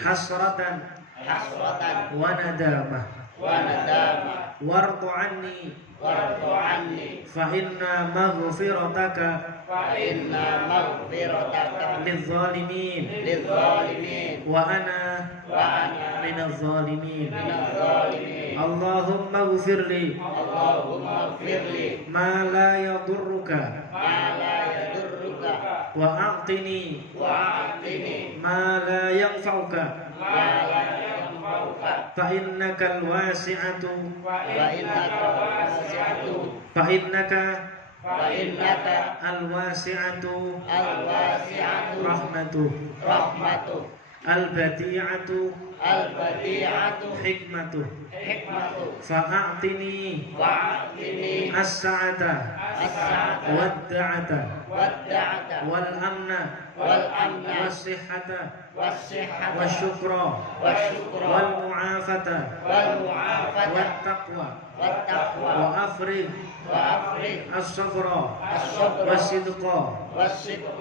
hasratan wa nadamah warḍu anni fa inna maghfirataka lizzalimin wa ana minaz zalimin. Allahumma ighfirli ma la yadurruka wa a'tini ma ma la yanfa'uka ma la yanfa'uka fa innakal wasi'atu wa innaka wasi'atu fa innaka al-wasi'atu rahmatu al-badi'atu hikmatu fa'atini as-sa'ata wad-da'ata wal-amna was-sihhata wasyukra wal-mu'afata wat-taqwa wa afrigh as-sabra was-sidqa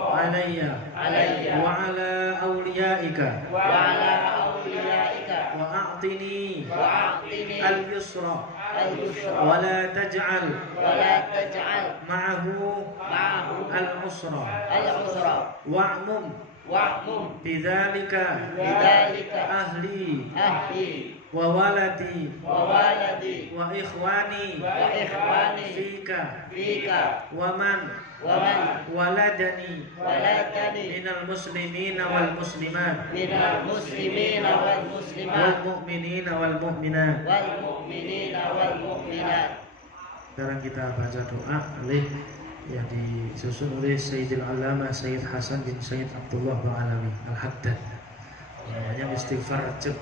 alayya wa ala awliyaika wa a'tini al-yusra wa la taj'al ma'ahu al-usra wa'mum bidzalika ahli wa waladi wa ikhwani fika wa man waladani minal muslimina wal muslimat wal mu'minina wal mu'minat. Sekarang kita baca doa yang disusun oleh Sayyidil Allamah Sayyid Hasan bin Sayyid Abdullah Ba'alawi Al-Haddad, namanya istighfar rajab.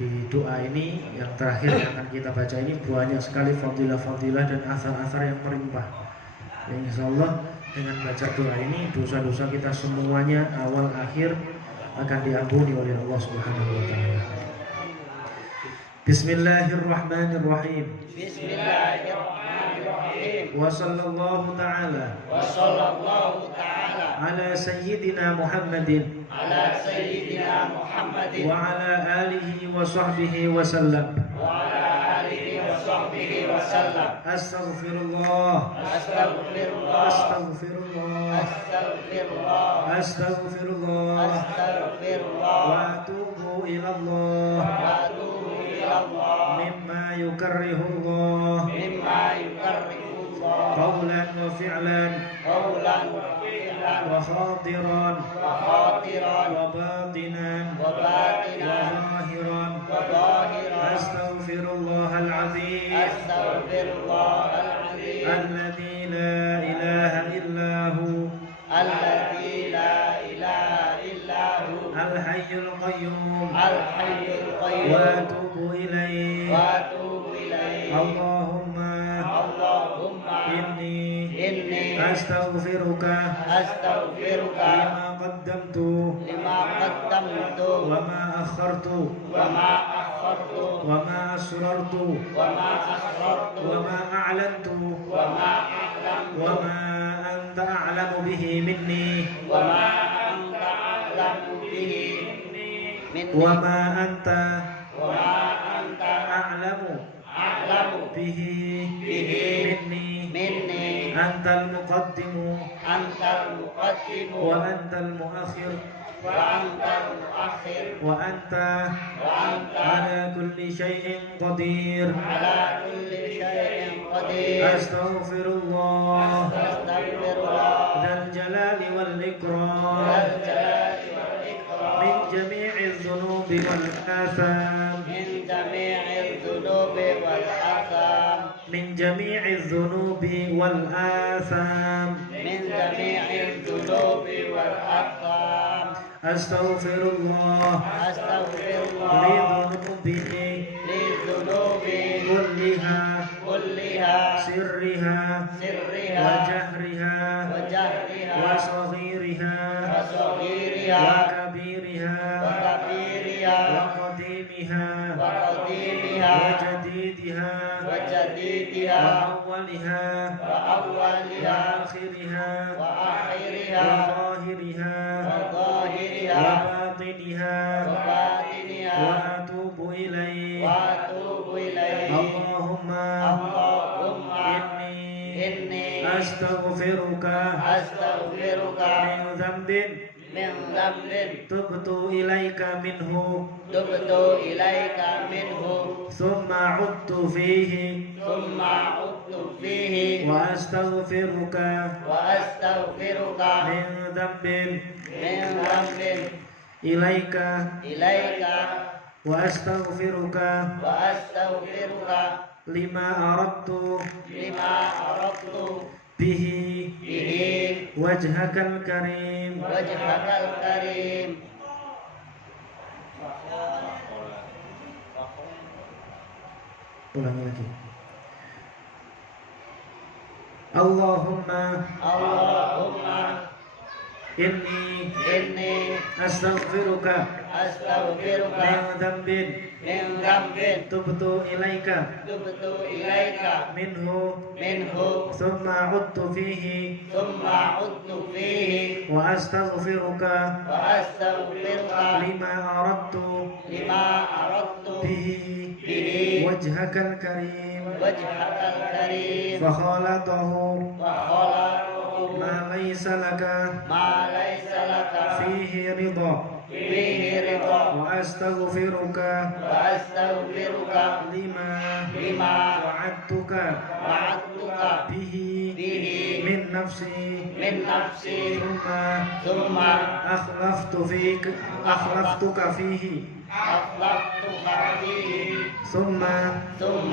Di doa ini yang terakhir yang akan kita baca ini banyak sekali fadilah-fadilah dan asar-asar yang melimpah. Insya Allah dengan baca doa ini dosa-dosa kita semuanya awal akhir akan diampuni oleh Allah Subhanahu wa taala. Bismillahirrahmanirrahim. Wa sallallahu ta'ala ala sayyidina Muhammadin wa ala alihi wa sahbihi wa sallam. Astaghfirullah wa atubu ilallah mimma yukarrihullah qawlan wa fi'lan wa khatiran wa batinan wa zahiran. Astaghfirullahal azim alladzi la ilaha illahu al-hayyul qayyum wa atubu ilayhi. Allahumma inni astaghfiruka lima qaddamtu wa ma akhartu wa ma asrartu wa ma a'lantu wa ma anta a'lamu bihi minni wa ma anta a'lamu bihi minni antal muqaddimu wa antal muakhir wa anta ala kulli shay'in qadir. Astaghfirullah dzal jalali wal ikram min jami'i dhunubi wal atham min jami'i dhunubi wal atham. Astaghfirullah lidhunubi kulliha sirriha wa jahriha wa saghiriha wa kabiriha wa qadimiha wa jadidiha wa awwaliha wa akhiriha wa zahiriha wa batiniha wa atubu ilayhi. Allahumma inni astaghfiruka min dhanbin tubtu ilaika minhu thumma udtu fihi فيه وأستغفرك وأستغفرك من ذنب من ذنب إليك إليك وأستغفرك وأستغفرك لما أردت لما أردت به به وجهك الكريم. وجهك الكريم. Ulangi lagi. Allahumma inni astaghfiruka أستغفرك min dhanbin من ذنب tubtu ilaika تبت إليك minhu thumma udtu fihi ثم عدت فيه wa astaghfiruka وأستغفرك lima aradtu لما أردت bihi به wajhakal karim. وجهك الكريم. fakhalatahu وخلقت ma laysa laka ما ليس لك fihi ridha فيه رضا. wa astaghfiruka وأستغفرك lima لما wa'adtuka وعدتك bihi به min nafsi من نفسي ثم akhlaftuka fihi أخلقتك فيه ثم ثم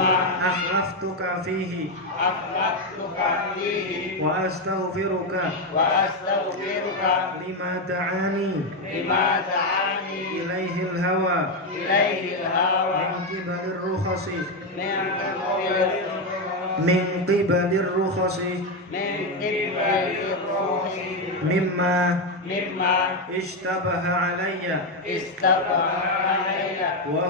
akhlaftuka fihi أخلقتك فيه wa astaghfiruka وأستغفرك lima da'ani لما دعاني ilaihi al-hawa إليه الهوى min qibalir rukhasi من قبل min qibalir rukhasi الروح mimma مما ishtabaha alayya استبع علي wa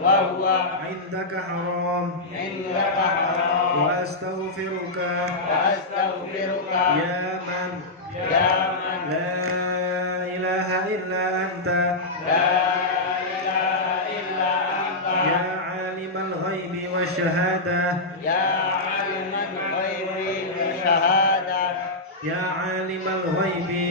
وهو indaka haram عندك حرام. wa astaghfiruka وأستغفرك ya man يا من la ilaha illa anta لا إله إلا أنت ya alimal ghaibi wa shahada يا عالم الغيب والشهادة ya alimal ghaibi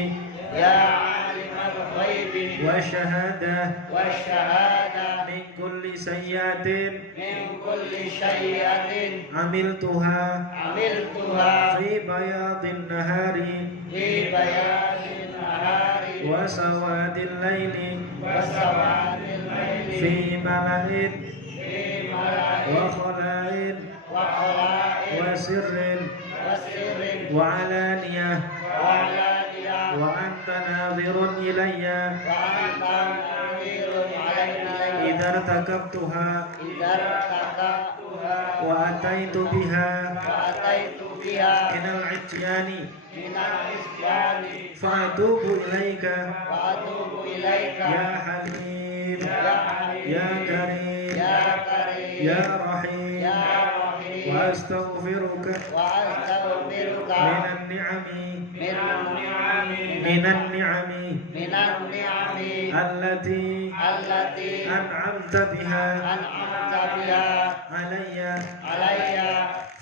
يا عالم الغيب wa shahada والشهادة min kulli sayyatin من كل شيئة amiltuha عملتها fi bayadin nahari في بيان النهار wa sawadil laili وسواد الليل fi mala'in في ملأ wa khala'in وخلائق wa sirrin وسر wa alaniyah وعلانية wa anta nadhirun ilayya وأنت نذير علي idza irtakabtuha إذا ارتكبتها wa ataitu biha وأتيت بها min al-'isyani من العصيان fa'atubu ilaika وأتوب إليك ya halim يا حبيبي ya karim يا كريم ya rahim يا رحيم wa astaghfiruka وأستغفرك minan ni'ami من النعم minan ni'ami من النعم allati التي an'amta biha أنعمت بها alayya علي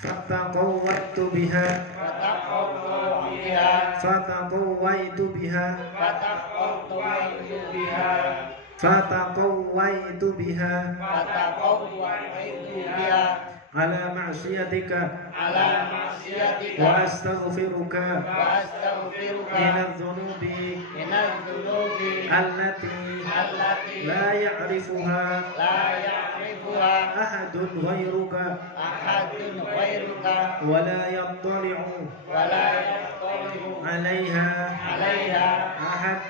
fataqawwatu biha fataqawwaitu biha fataqawwaitu biha fataqawwaitu biha ala ma'siyatika ala ma'siyatika wa astaghfiruka wa astaghfiruka min adh-dhunubi min adh-dhunubi allati la ya'rifuha ahadun ghairuka ahadun ghairuka wa la yattali'u wa la yattali'u 'alayha ahad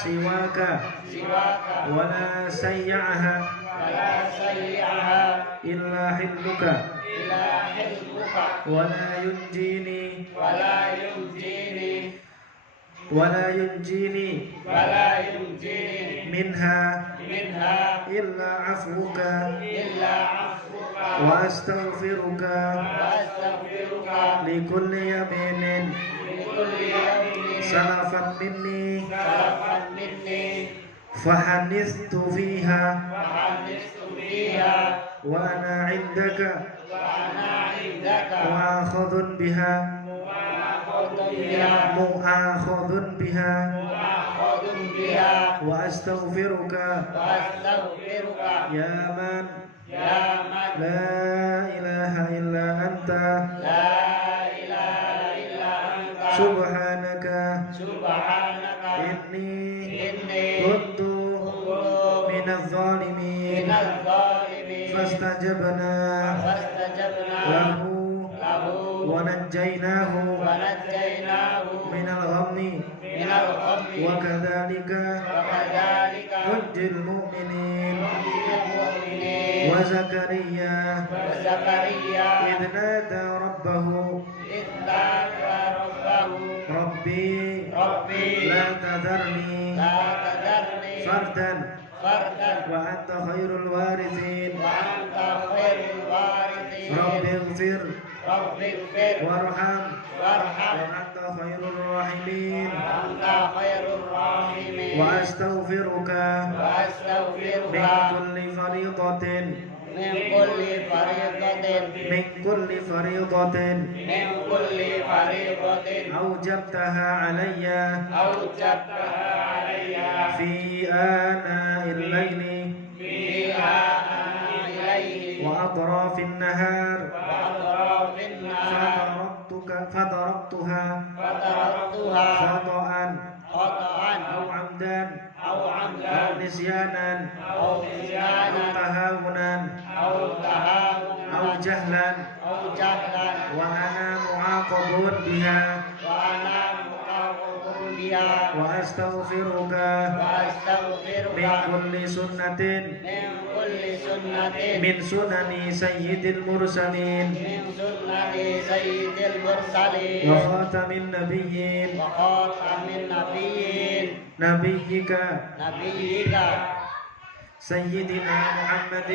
siwaka wa la sayyaha illa hilmuka wa la yunjini minha illa afwuka wa astaghfiruka likulli yaminin salafan minni fahanistu fiha wa ana 'indaka mu'akhadhun biha wa astaghfiruka ya man la ilaha illa anta أنت لا إله إلا أنت سبحانك سبحانك إني إني كنت كنت من الظالمين من الظالمين فاستجبنا فاستجبنا له له ونجيناه ونجيناه من الغم من الغم وكذلك وكذلك ننجي المؤمنين ننجي المؤمنين وزكريا وزكريا إذ نادى ربه إذ نادى ربه ربي ربي لا تذرني لا تذرني فردا فردا وأنت خير الوارثين وأنت خير الوارثين رب اغفر رب اغفر وارحم وارحم وأنت خير الراحمين وأنت خير الراحمين وأستغفرك وأستغفرك من كل فريضة من كل فريضة من كل فريضة من كل فريضة أوجبتها علي أوجبتها علي في آناء الليل فيها إليه وأطراف النهار وأطراف النهار فتركتها فتركتها خطأ خطأ أو عمدا أو أو عمدا نسيانا أو أو نسيانا تهاونا أو أو تهاونا جهلا أو جهلا وأنا معاقب بها وأنا مقرب بها وأستغفرك وأستغفرك من كل سنة من كل سنة من سنن سيد المرسلين من سنة سيد المرسلين وخاتم النبيين وخاتم النبيين نبيك سيدنا محمد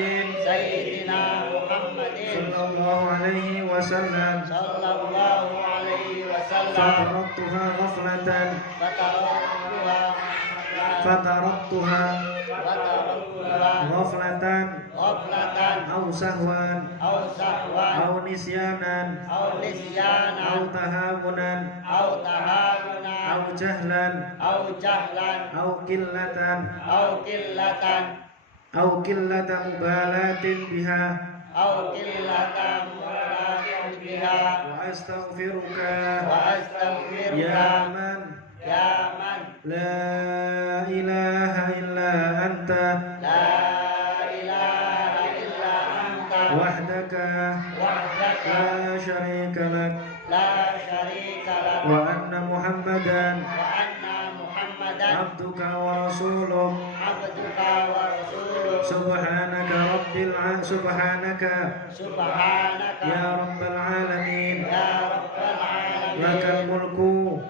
سيدنا محمد صلى الله عليه وسلم صلى الله عليه وسلم فتركتها غفلة فتركتها غفلة غفلة أو سهوا أو سهوا أو نسيانا أو نسيانا أو تهاونا أو تهاونا أو جهلا أو جهلا أو قلة أو قلة مبالاة بها أو قلة مبالاة بها وأستغفرك وأستغفرك يا من يا من لا إله إلا أنت لا إله إلا أنت وحدك وحدك لا شريك لك لا شريك لك وأن محمدا وأن محمدا عبدك ورسولك عبدك ورسولك سبحانك سبحانك يا رب العالمين يا رب العالمين لك الملك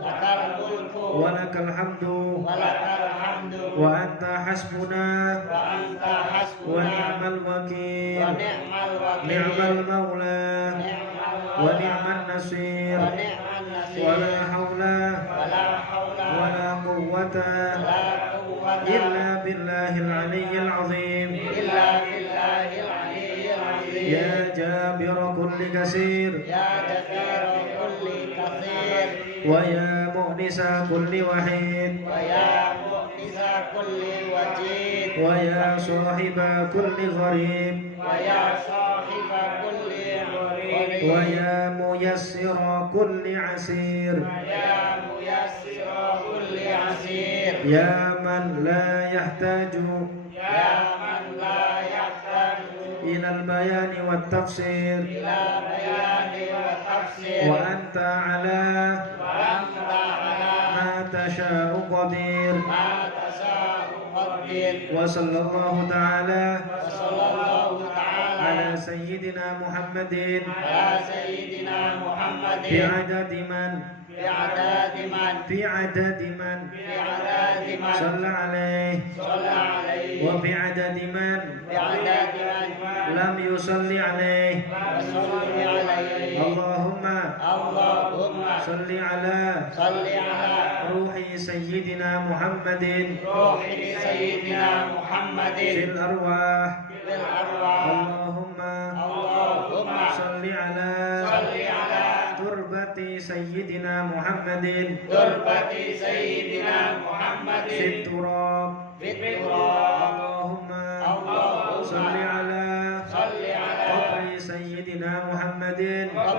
لك الملك ولك الحمد ولك الحمد وأنت حسبنا وأنت حسبنا ونعم الوكيل ونعم الوكيل نعم المولى نعم ونعم النصير ونعم النصير ولا حول ولا حول ولا قوة ولا قوة إلا بالله العلي العظيم إلا بالله العلي العظيم يا جابر كل كثير يا جبير كل كثير ويا مؤنس كل وحيد ويا مؤنس كل وجيد ويا صاحب كل غريب ويا صاحب كل غريب ويا ميسر كل عسير ويا ميسر كل عسير يا من لا يحتاج يا من لا يحتاج إلى البيان والتفسير إلى بيان وتفسير وأنت على وأنت على ما تشاء قدير ما تشاء قدير وصلى الله تعالى وصلى الله تعالى على سيدنا محمد على سيدنا محمد بعدد من بعدد من بعدد من بعدد من صلى عليه صلى عليه وبعدد من بعدد من لم يصلي عليه وصل عليه اللهم اللهم صل على صل على روح سيدنا محمد روح سيدنا محمد في الأرواح بالأرواح اللهم اللهم صل على صل على تربة سيدنا محمد تربة سيدنا محمد في التراب في التراب اللهم اللهم صل على صل على قبر سيدنا محمد قبر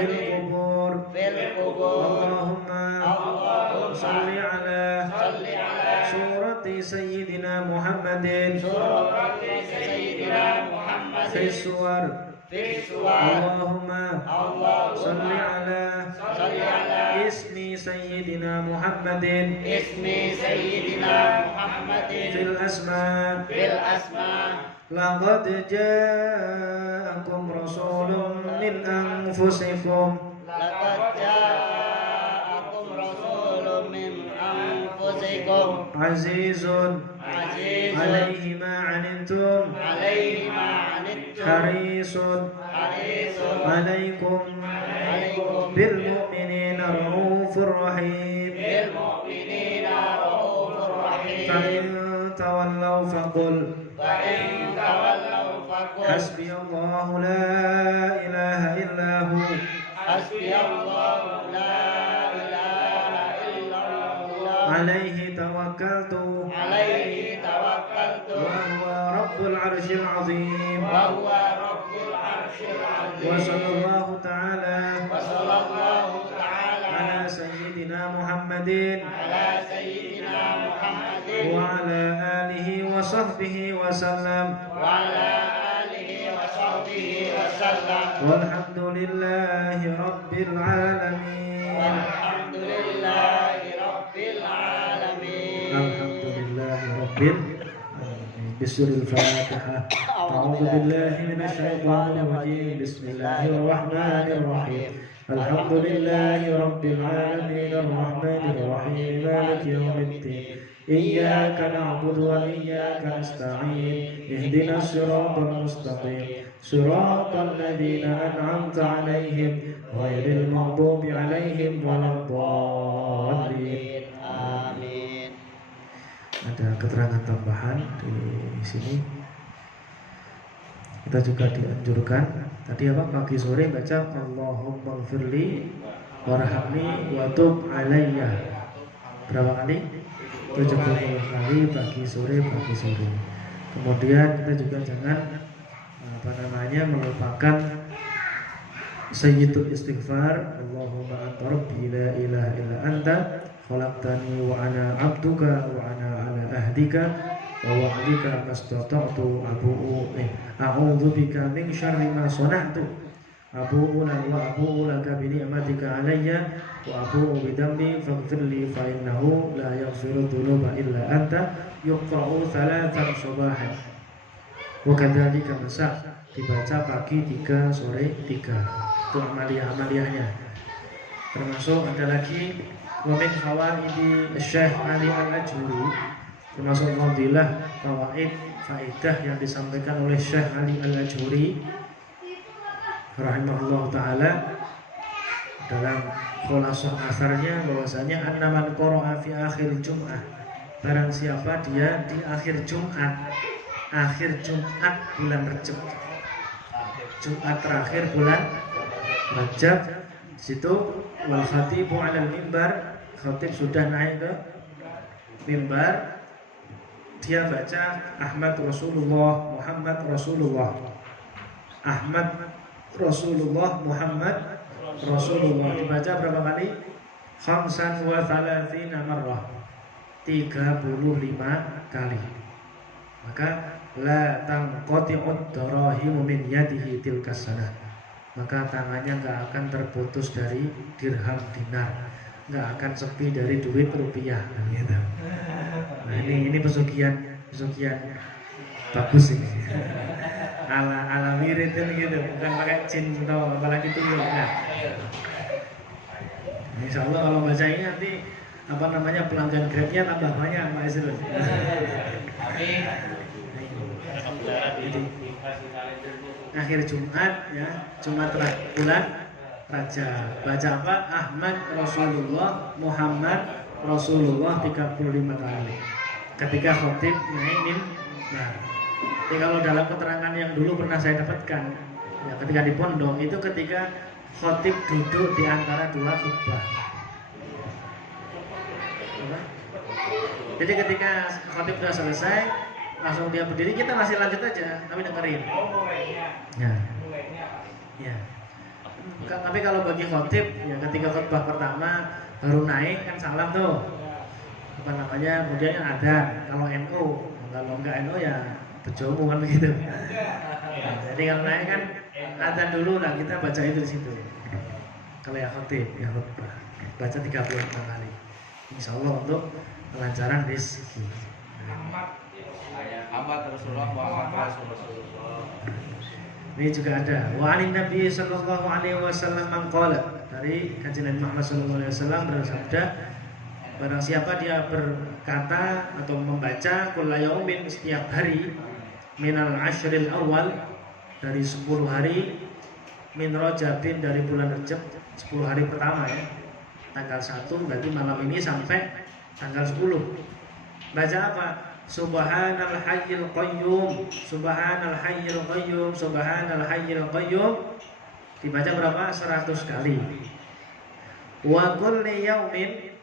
fil qubur Allahumma salli ala surati sayyidina Muhammadin fis suwar Allahumma salli ala ismi sayyidina Muhammadin fil asma laqad ja'akum rasulun min anfusikum azizun alaihi ma anittum harisun alaikum bil mu'minina raufur rahim fa in tawallaw faqul hasbi Allahu la ilaha illa hu alaihi tawakkaltu wa huwa rabbul arsyil azim wa sallallahu ta'ala ala sayyidina Muhammadin wa ala alihi wa sahbihi wa sallam walhamdulillahi rabbil alamin alhamdulillahi rabbil alamin bismil fatihah a'udzu billahi minasy syaithanir rajim bismillahir rahmanir rahim alhamdulillahi rabbil alamin arrahmanir rahim maliki yaumiddin iyyaka na'budu wa iyyaka nasta'in ihdinas siratal mustaqim siratal ladzina an'amta 'alaihim ghairil maghdubi 'alaihim waladdallin. Amin. Ada keterangan tambahan di sini. Kita juga dianjurkan tadi apa pagi sore baca Allahumma ighfirli warhamni wa tub 'alayya. Berapa kali? 70 kali pagi sore. Kemudian kita juga jangan melupakan sayyidul istighfar Allahumma anta rabbi la ilaha illa anta khalaqtani wa ana 'abduka wa ana 'ala ahdika wa wa'dika mastata'tu a'udzu bika min syarri ma sana'tu abu'u laka bi ni'matika 'alayya wa abu'u bi dhanbi faghfirli fa innahu la yaghfiru dhunuba illa anta yuqra'u thalathan subahan wa kadzalika masa dibaca pagi 3 sore 3 itu amaliyah-amaliyahnya. Termasuk ada lagi wa min fawaidi Syekh Ali Al-Ajuri, termasuk fadilah faedah yang disampaikan oleh Syekh Ali Al-Ajuri rahimahullah taala dalam khulasah asarnya bahwasanya annaman qara'a fi akhir Jum'ah, barang siapa dia di akhir Jumat bulan Rajab, Jumat terakhir bulan Rajab, situ wal khatibu 'alal mimbar, khatib sudah naik ke mimbar, dia baca Ahmad Rasulullah Muhammad Rasulullah Ahmad Rasulullah Muhammad Rasulullah, dibaca berapa kali? 35 marrah, 35 kali. Maka la tanqati'ud darahimu min yadihi tilkas sanah, maka tangannya enggak akan terputus dari dirham dinar, enggak akan sepi dari duit rupiah gitu. Nah, ini pesugihan bagus ini. ala wirid gitu, bukan pakai jin atau apalagi itu ya. Insya Allah kalau baca ini nanti pelanggan grabnya tambah banyak Pak Isrul. Amin. Jadi akhir Jumat ya, Jumat bulan Rajab, baca apa? Ahmad Rasulullah Muhammad Rasulullah 35 kali ketika khotib naik mimbar. Jadi kalau dalam keterangan yang dulu pernah saya dapatkan ya, ketika di pondok itu ketika khotib duduk di antara dua khutbah. Jadi ketika khotib sudah selesai, langsung dia berdiri, kita masih lanjut aja, tapi dengerin. Ya. Tapi kalau bagi khotib ya ketika khutbah pertama baru naik kan salam tuh. Apa namanya? Kemudian adzan. Kalau NU, kalau enggak NU ya bejomu kan begitu. Nah, jadi kalau naik kan adzan dulu lah, kita baca itu di situ. Kalau ya khotib ya khutbah baca 35 kali. Insya Allah untuk kelancaran rezeki. Ahmad Rasulullah Muhammad Rasulullah. Ini juga ada. Wa anin Nabi sallallahu alaihi wasallam maqala, dari kanjeng Nabi Muhammad sallallahu alaihi wasallam bersabda, barang siapa dia berkata atau membaca kulla yaumin setiap hari minal ashril awal, dari 10 hari, min Rajabin dari bulan Rajab, 10 hari pertama ya, tanggal 1 berarti malam ini sampai tanggal 10. Baca apa? Subhanal hayyil qayyum, subhanal hayyil qayyum, subhanal hayyil qayyum. Dibaca berapa? 100 kali. Wa kulli yaumin,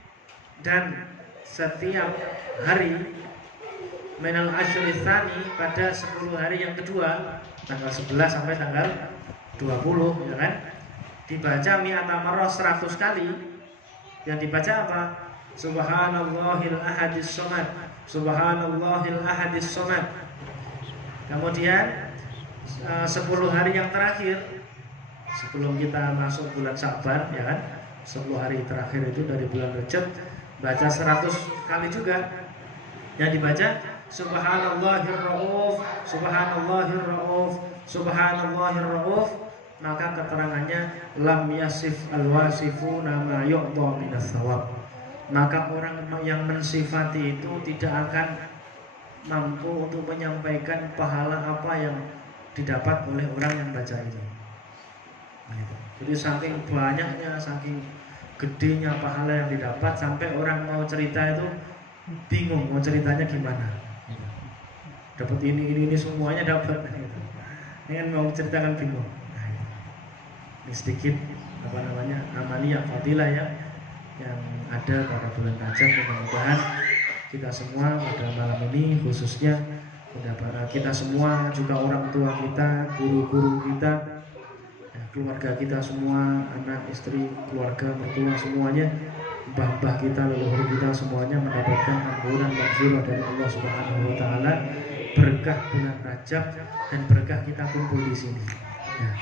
dan setiap hari minal ashri tsani, pada 10 hari yang kedua, tanggal 11 sampai tanggal 20 ya kan? Dibaca mi'ata marrah 100 kali. Yang dibaca apa? Subhanallahil ahadis somad, subhanallahil ahadis somad. Kemudian 10 hari yang terakhir sebelum kita masuk bulan Syaban ya kan, 10 hari terakhir itu dari bulan Rajab, baca 100 kali juga. Yang dibaca subhanallahir rauf, subhanallahir rauf, subhanallahir rauf. Maka keterangannya lam yasif alwasifuna ma yu'ta minas thawab, maka orang yang mensifati itu tidak akan mampu untuk menyampaikan pahala apa yang didapat oleh orang yang baca itu. Jadi saking banyaknya, saking gedenya pahala yang didapat, sampai orang mau cerita itu bingung mau ceritanya gimana. Dapat ini semuanya dapat. Ini kan mau ceritakan bingung. Ini sedikit apa namanya amaliyah fadilah ya yang ada pada bulan Rajab. Mudah-mudahan kita semua pada malam ini khususnya, mudah-mudahan kita semua juga orang tua kita, guru-guru kita, keluarga kita semua, anak, istri, keluarga, mertua semuanya, mbah-mbah kita, leluhur kita semuanya mendapatkan ampunan maghfirah dari Allah Subhanahu wa taala, berkah bulan Rajab dan berkah kita kumpul di sini. Ya,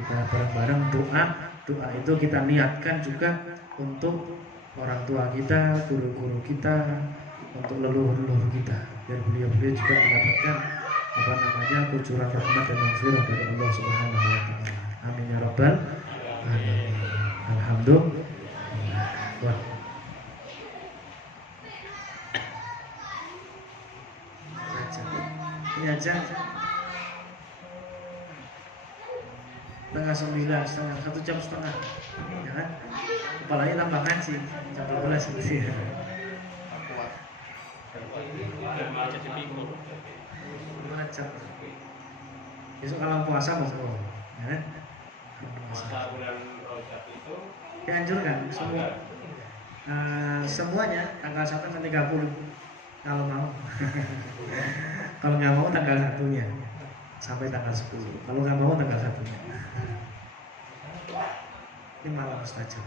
kita bareng-bareng doa itu kita niatkan juga untuk orang tua kita, guru-guru kita, untuk leluhur-leluhur kita, biar beliau-beliau juga mendapatkan apa namanya kucuran rahmat dan maghfirah dari Allah Subhanahu wa taala. Amin ya rabbal alamin. Alhamdulillah. Wah. Ini aja setengah 9, setengah 1 jam setengah ya kan? Apalagi tambah ngaji jam 12 gitu ya. Macam besok kalau puasa mau ya kan? Puasa bulan Rajab itu dianjurkan semua semuanya tanggal 1 sampai 30 kalau mau. Kalau nggak mau tanggal 1-nya sampai tanggal 10. Kalau nggak mau tanggal 1-nya. Ini malam mustajab.